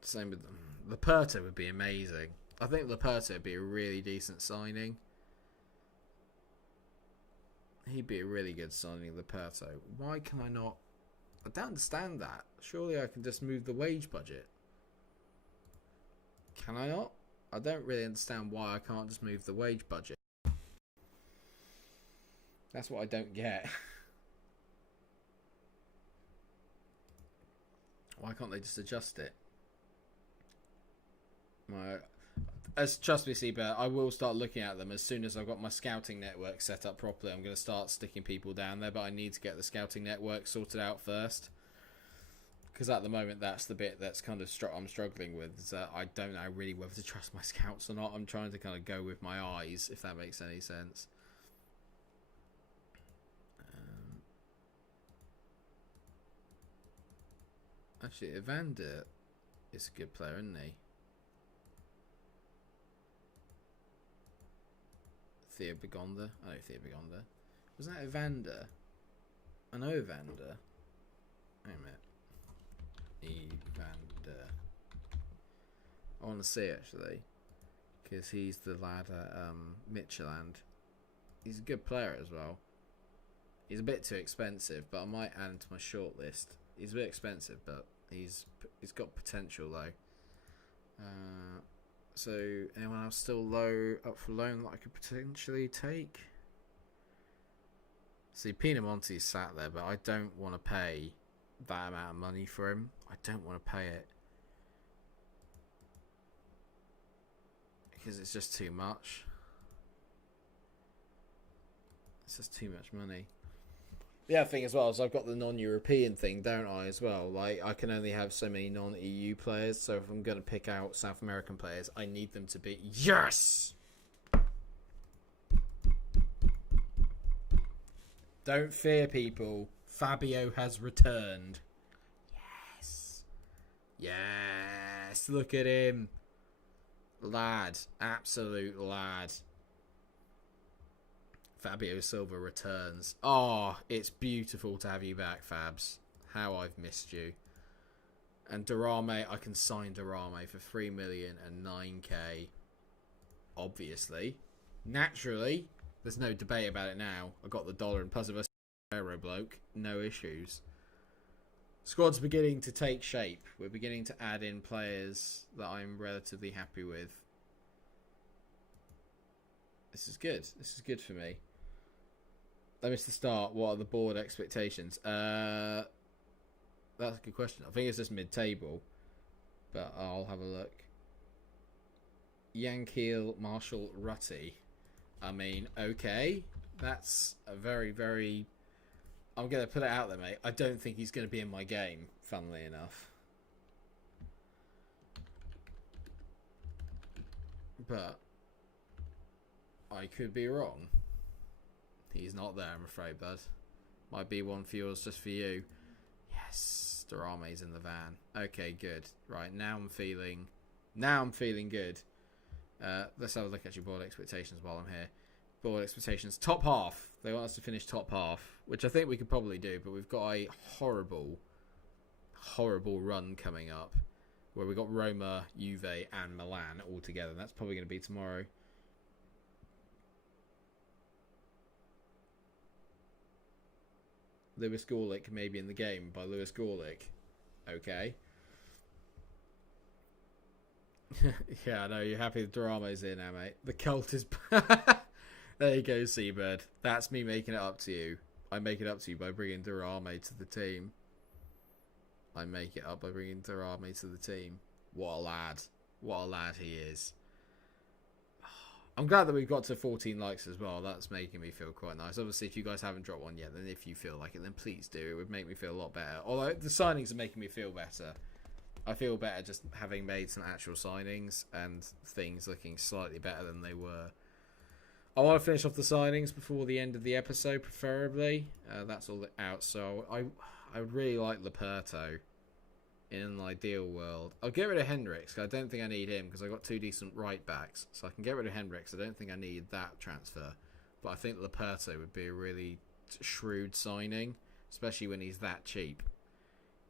Same with them. Laperta would be amazing. I think Laperta would be a really decent signing. He'd be a really good signing, Laperta. Why can I not... I don't understand that. Surely I can just move the wage budget. Can I not? I don't really understand why I can't just move the wage budget. That's what I don't get. Why can't they just adjust it? Trust me, Seabird, I will start looking at them as soon as I've got my scouting network set up properly. I'm going to start sticking people down there, but I need to get the scouting network sorted out first. Because at the moment, that's the bit that's kind of I'm struggling with. Is that I don't know really whether to trust my scouts or not. I'm trying to kind of go with my eyes, if that makes any sense. Actually, Evander is a good player, isn't he? Theo Begonda. I know Theo Begonda. Was that Evander? I know Evander. Wait a minute. Evander. I want to see actually, because he's the lad at Midtjylland. He's a good player as well. He's a bit too expensive, but I might add him to my shortlist. He's a bit expensive, but he's got potential though. So anyone else still up for loan that I could potentially take? See, Pinamonti's sat there, but I don't want to pay that amount of money for him. I don't want to pay it because it's just too much. It's just too much money. The other thing as well is I've got the non-European thing, don't I, as well? Like, I can only have so many non-EU players, so if I'm going to pick out South American players, I need them to be... Yes! Don't fear, people. Fabio has returned. Yes. Yes, look at him. Lad. Absolute lad. Fabio Silva returns. Oh, it's beautiful to have you back, Fabs. How I've missed you. And Durame, I can sign Durame for 3 million and 9k. Obviously. Naturally. There's no debate about it now. I got the dollar and plus of a MikeRo bloke. No issues. Squad's beginning to take shape. We're beginning to add in players that I'm relatively happy with. This is good. This is good for me. Let me start. What are the board expectations? That's a good question. I think it's just mid-table, but I'll have a look. Yankiel, Marshall, Rutty. I mean, okay. That's a very, very... I'm going to put it out there, mate. I don't think he's going to be in my game, funnily enough. But I could be wrong. He's not there, I'm afraid, bud. Might be one for yours just for you. Yes, Durame's in the van. Okay, good. Right, now I'm feeling good. Let's have a look at your board expectations while I'm here. Board expectations. Top half. They want us to finish top half, which I think we could probably do, but we've got a horrible, horrible run coming up where we've got Roma, Juve, and Milan all together. That's probably going to be tomorrow. Lewis Gorlick may be in the game by Lewis Gorlick. Okay. Yeah, I know. You're happy the Durame's in now, mate. The cult is... There you go, Seabird. That's me making it up to you. I make it up to you by bringing Durame to the team. I make it up by bringing Durame to the team. What a lad. What a lad he is. I'm glad that we've got to 14 likes as well. That's making me feel quite nice. Obviously, if you guys haven't dropped one yet, then if you feel like it, then please do. It would make me feel a lot better. Although the signings are making me feel better. I feel better just having made some actual signings and things looking slightly better than they were. I want to finish off the signings before the end of the episode, preferably. That's all out. So I would really like Leperto in an ideal world. I'll get rid of Hendricks, because I don't think I need him, because I've got two decent right backs. So I can get rid of Hendricks. I don't think I need that transfer. But I think Leperto would be a really shrewd signing, especially when he's that cheap.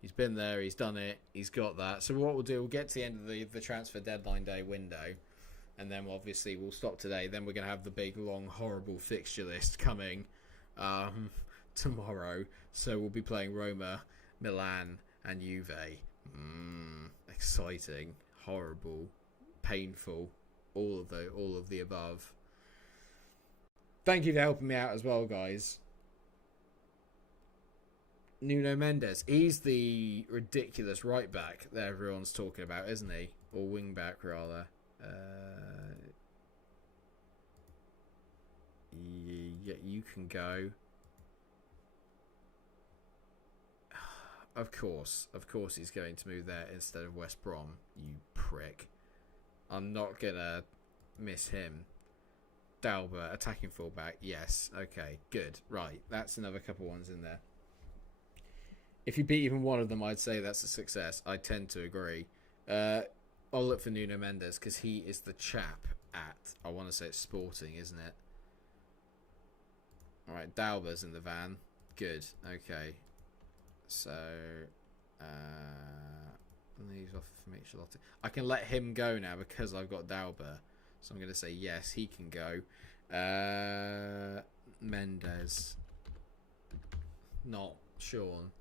He's been there, he's done it, he's got that. So what we'll do, we'll get to the end of the transfer deadline day window. And then obviously we'll stop today. Then we're going to have the big, long, horrible fixture list coming tomorrow. So we'll be playing Roma, Milan, and Juve. Exciting, horrible, painful, all of the above. Thank you for helping me out as well, guys. Nuno Mendes, he's the ridiculous right back that everyone's talking about, isn't he? Or wing back rather. Yeah, you can go. Of course he's going to move there instead of West Brom, you prick. I'm not gonna miss him. Dalbert, attacking fullback, yes, okay, good, right, that's another couple ones in there. If you beat even one of them, I'd say that's a success. I tend to agree. I'll look for Nuno Mendes because he is the chap at, I want to say it's Sporting, isn't it? Alright, Dalbert's in the van, good, okay. So, leaves off for Michelotti. I can let him go now because I've got Dalbert. So I'm going to say yes, he can go. Mendes. Not Sean.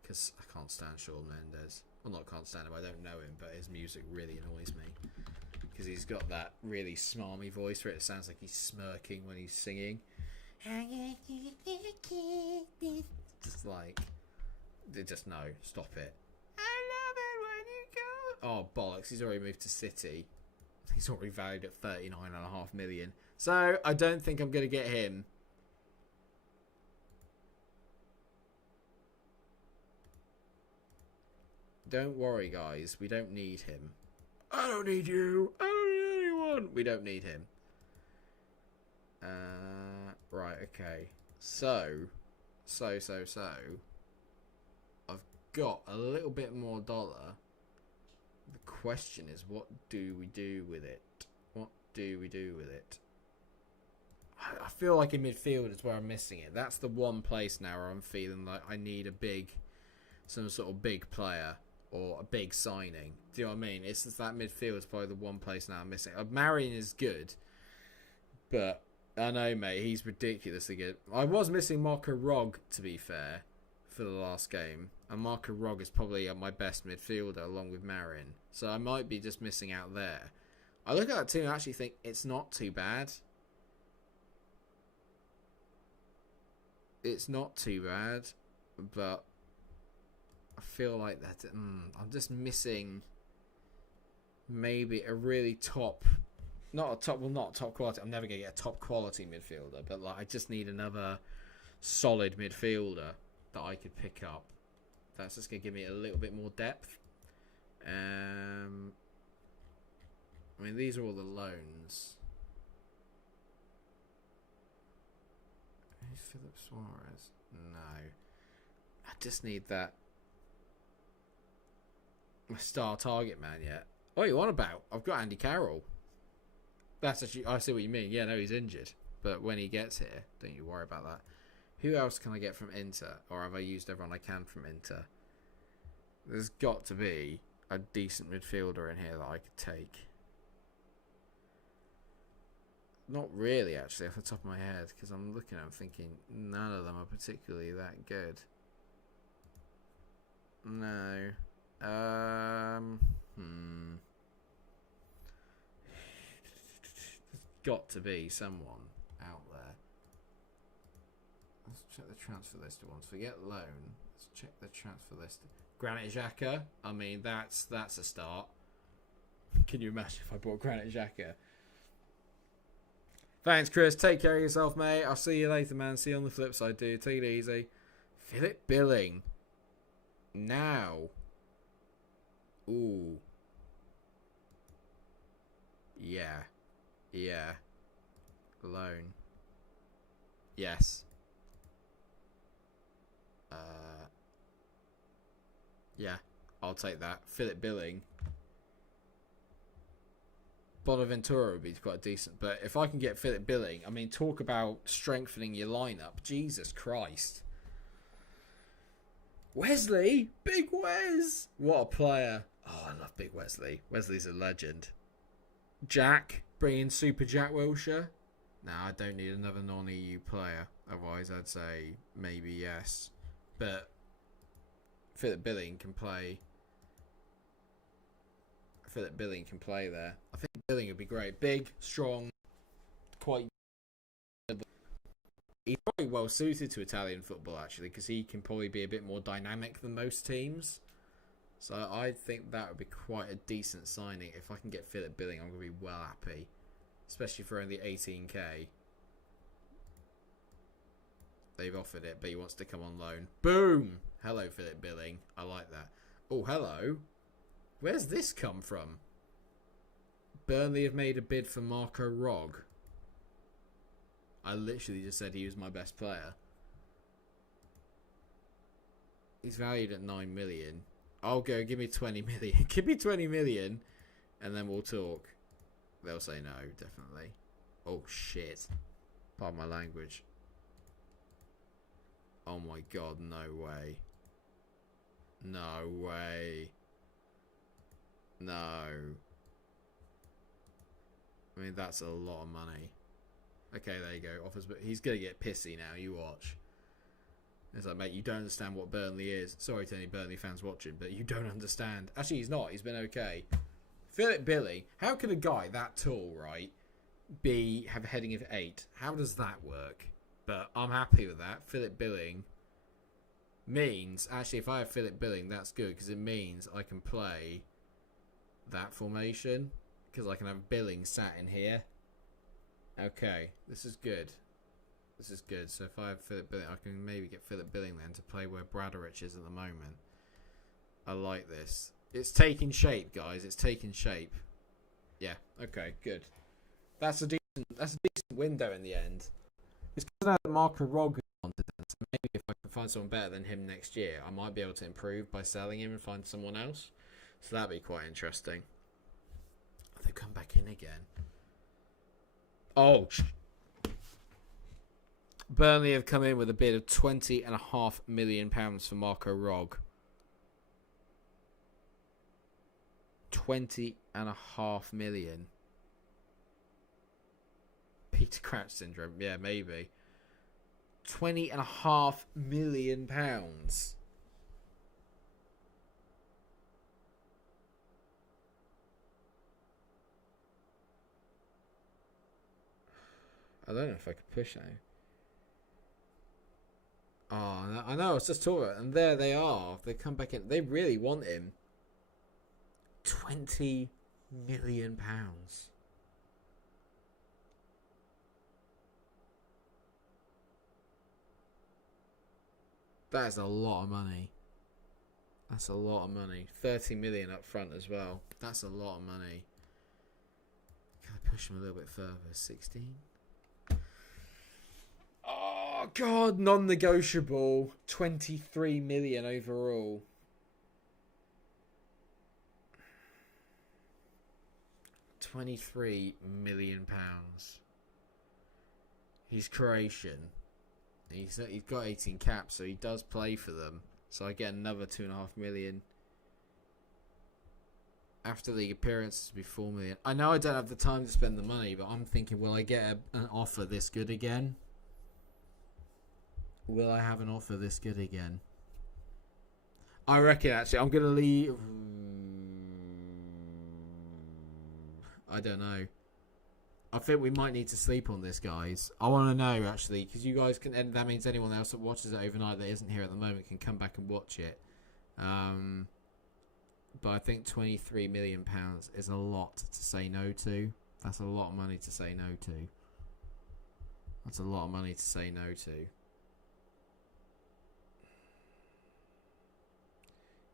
Because I can't stand Sean Mendes. Well, not can't stand him, I don't know him, but his music really annoys me. Because he's got that really smarmy voice where it sounds like he's smirking when he's singing. Just like... Just no, stop it. I love it when you go. Oh bollocks! He's already moved to City. He's already valued at 39.5 million. So I don't think I'm going to get him. Don't worry, guys. We don't need him. I don't need you. I don't need anyone. We don't need him. Right. Okay. So. Got a little bit more dollar. The question is, what do we do with it? What do we do with it? I feel like in midfield is where I'm missing it. That's the one place now where I'm feeling like I need some sort of big player or a big signing. Do you know what I mean? It's just that midfield is probably the one place now I'm missing. Marion is good, but I know, mate, he's ridiculously good. I was missing MikeRo, to be fair, for the last game, and MikeRo is probably my best midfielder along with Marin, so I might be just missing out there. I look at that team and actually think it's not too bad. It's not too bad, but I feel like that I'm just missing maybe a really top, not top quality. I'm never gonna get a top quality midfielder, but like I just need another solid midfielder that I could pick up. That's just going to give me a little bit more depth. I mean, these are all the loans. Who's Philip Suarez? No. I just need that. My star target man yet. What are you on about? I've got Andy Carroll. That's actually, I see what you mean. Yeah, no, he's injured. But when he gets here, don't you worry about that. Who else can I get from Inter? Or have I used everyone I can from Inter? There's got to be a decent midfielder in here that I could take. Not really, actually, off the top of my head. Because I'm looking at them thinking, none of them are particularly that good. No. There's got to be someone out there. Let's check the transfer list once. Forget loan. Let's check the transfer list. Granit Xhaka. I mean, that's a start. Can you imagine if I bought Granit Xhaka? Thanks, Chris. Take care of yourself, mate. I'll see you later, man. See you on the flip side, dude. Take it easy. Philip Billing. Now. Ooh. Yeah. Yeah. Loan. Yes. Yeah, I'll take that. Philip Billing. Bonaventura would be quite decent, but if I can get Philip Billing, I mean, talk about strengthening your lineup. Jesus Christ. Wesley! Big Wes! What a player. Oh, I love Big Wesley. Wesley's a legend. Jack. Bring in Super Jack Wilshere. Nah, I don't need another non-EU player. Otherwise, I'd say maybe yes. But Philip Billing can play. Philip Billing can play there. I think Billing would be great. Big, strong, quite. He's probably well suited to Italian football, actually, because he can probably be a bit more dynamic than most teams. So I think that would be quite a decent signing. If I can get Philip Billing, I'm going to be well happy. Especially for only 18k. They've offered it, but he wants to come on loan. Boom! Hello, Philip Billing. I like that. Oh, hello. Where's this come from? Burnley have made a bid for MikeRo. I literally just said he was my best player. He's valued at 9 million. I'll go, give me 20 million. Give me 20 million, and then we'll talk. They'll say no, definitely. Oh, shit. Pardon my language. Oh my god, no way. No way. No. I mean, that's a lot of money. Okay, there you go. Offers, but he's going to get pissy now. You watch. It's like, mate, you don't understand what Burnley is. Sorry to any Burnley fans watching, but you don't understand. Actually, he's not. He's been okay. Philip Billing. How can a guy that tall, right, have a heading of 8? How does that work? But I'm happy with that. Philip Billing means... Actually, if I have Philip Billing, that's good, because it means I can play that formation. Because I can have Billing sat in here. Okay, this is good. This is good. So if I have Philip Billing, I can maybe get Philip Billing then to play where Bradderich is at the moment. I like this. It's taking shape, guys. It's taking shape. Yeah. Okay. Good. That's a decent window in the end. It's because that MikeRo is wanted. So maybe if I can find someone better than him next year, I might be able to improve by selling him and find someone else. So that'd be quite interesting. Oh, they've come back in again. Oh. Burnley have come in with a bid of £20.5 million for MikeRo. 20.5 million. Peter Crouch syndrome. Yeah, maybe. £20.5 million. I don't know if I could push that. Oh, I know. I was just talking about it, and there they are. They come back in. They really want him. £20 million. That is a lot of money. That's a lot of money. 30 million up front as well. That's a lot of money. Can I push him a little bit further? 16? Oh, God. Non-negotiable. 23 million overall. £23 million. He's Croatian. He's got 18 caps, so he does play for them. So I get another 2.5 million. After league appearances, will be 4 million. I know I don't have the time to spend the money, but I'm thinking, will I get an offer this good again? Will I have an offer this good again? I reckon, actually, I'm going to leave... I don't know. I think we might need to sleep on this, guys. I want to know, actually, because you guys can... And that means anyone else that watches it overnight that isn't here at the moment can come back and watch it. But I think £23 million is a lot to say no to. That's a lot of money to say no to. That's a lot of money to say no to.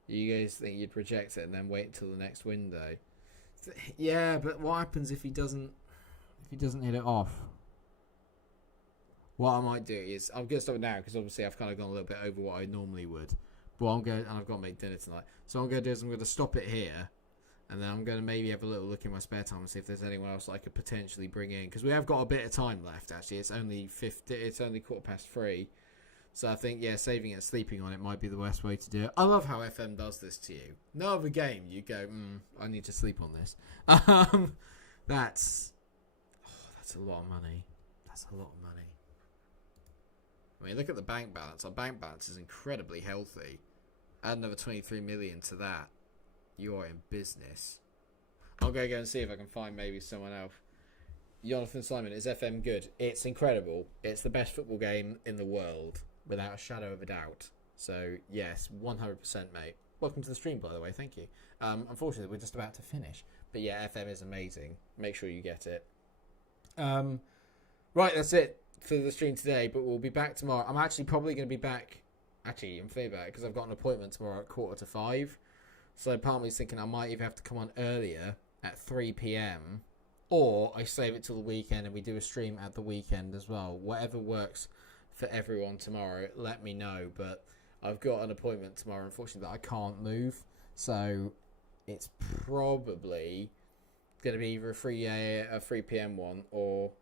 You guys think you'd reject it and then wait until the next window? Yeah, but what happens if he doesn't hit it off? What I might do is I'm gonna stop it now because obviously I've kind of gone a little bit over what I normally would. But I'm going, and I've got to make dinner tonight. So what I'm gonna do is I'm gonna stop it here, and then I'm gonna maybe have a little look in my spare time and see if there's anyone else I could potentially bring in, because we have got a bit of time left. Actually, it's only 3:15. So I think, yeah, saving it and sleeping on it might be the best way to do it. I love how FM does this to you. No other game, you go, I need to sleep on this. That's a lot of money. That's a lot of money. I mean, look at the bank balance. Our bank balance is incredibly healthy. Add another 23 million to that. You are in business. I'm going to go and see if I can find maybe someone else. Jonathan Simon, is FM good? It's incredible. It's the best football game in the world, without a shadow of a doubt. So, yes, 100%, mate. welcome to the stream, by the way. Thank you. Unfortunately, we're just about to finish. But yeah, FM is amazing. Make sure you get it. Right, that's it for the stream today, but we'll be back tomorrow. I'm actually probably going to be back, I'm feeling better because I've got an appointment tomorrow at 4:45. So part of me is thinking I might even have to come on earlier at 3 p.m. or I save it till the weekend and we do a stream at the weekend as well. Whatever works for everyone tomorrow, let me know. But I've got an appointment tomorrow, unfortunately, that I can't move. So it's probably going to be either a 3 p.m. one or...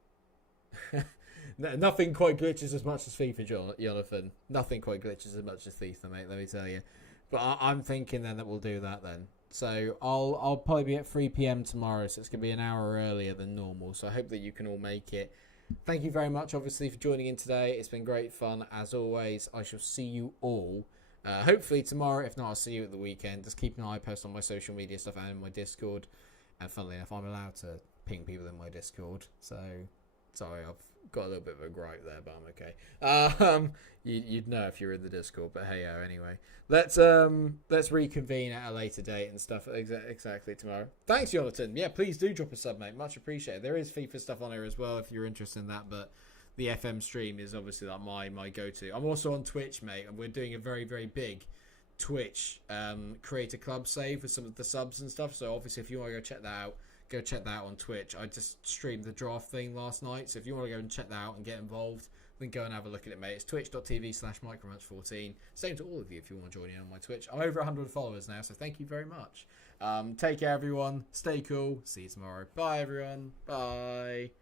Nothing quite glitches as much as FIFA, Jonathan. Nothing quite glitches as much as FIFA, mate, let me tell you. But I'm thinking then that we'll do that then. So I'll probably be at 3 p.m. tomorrow, so it's going to be an hour earlier than normal. So I hope that you can all make it. Thank you very much, obviously, for joining in today. It's been great fun, as always. I shall see you all, hopefully tomorrow. If not, I'll see you at the weekend. Just keep an eye post on my social media stuff and in my Discord. And funnily enough, I'm allowed to ping people in my Discord. So, sorry, I've got a little bit of a gripe there, but I'm okay. You'd know if you're in the Discord, but hey, anyway, let's reconvene at a later date and stuff. Exactly tomorrow. Thanks, Jonathan. Yeah, please do drop a sub, mate. Much appreciated. There is FIFA stuff on here as well if you're interested in that, but the FM stream is obviously like my go-to. I'm also on Twitch, mate, and we're doing a very, very big Twitch creator club save with some of the subs and stuff. So obviously, if you want to go check that out on Twitch. I just streamed the draft thing last night, so if you want to go and check that out and get involved, then go and have a look at it, mate. It's twitch.tv/MikeRo14. Same to all of you if you want to join in on my Twitch. I'm over 100 followers now, so thank you very much. Take care, everyone. Stay cool. See you tomorrow. Bye, everyone. Bye.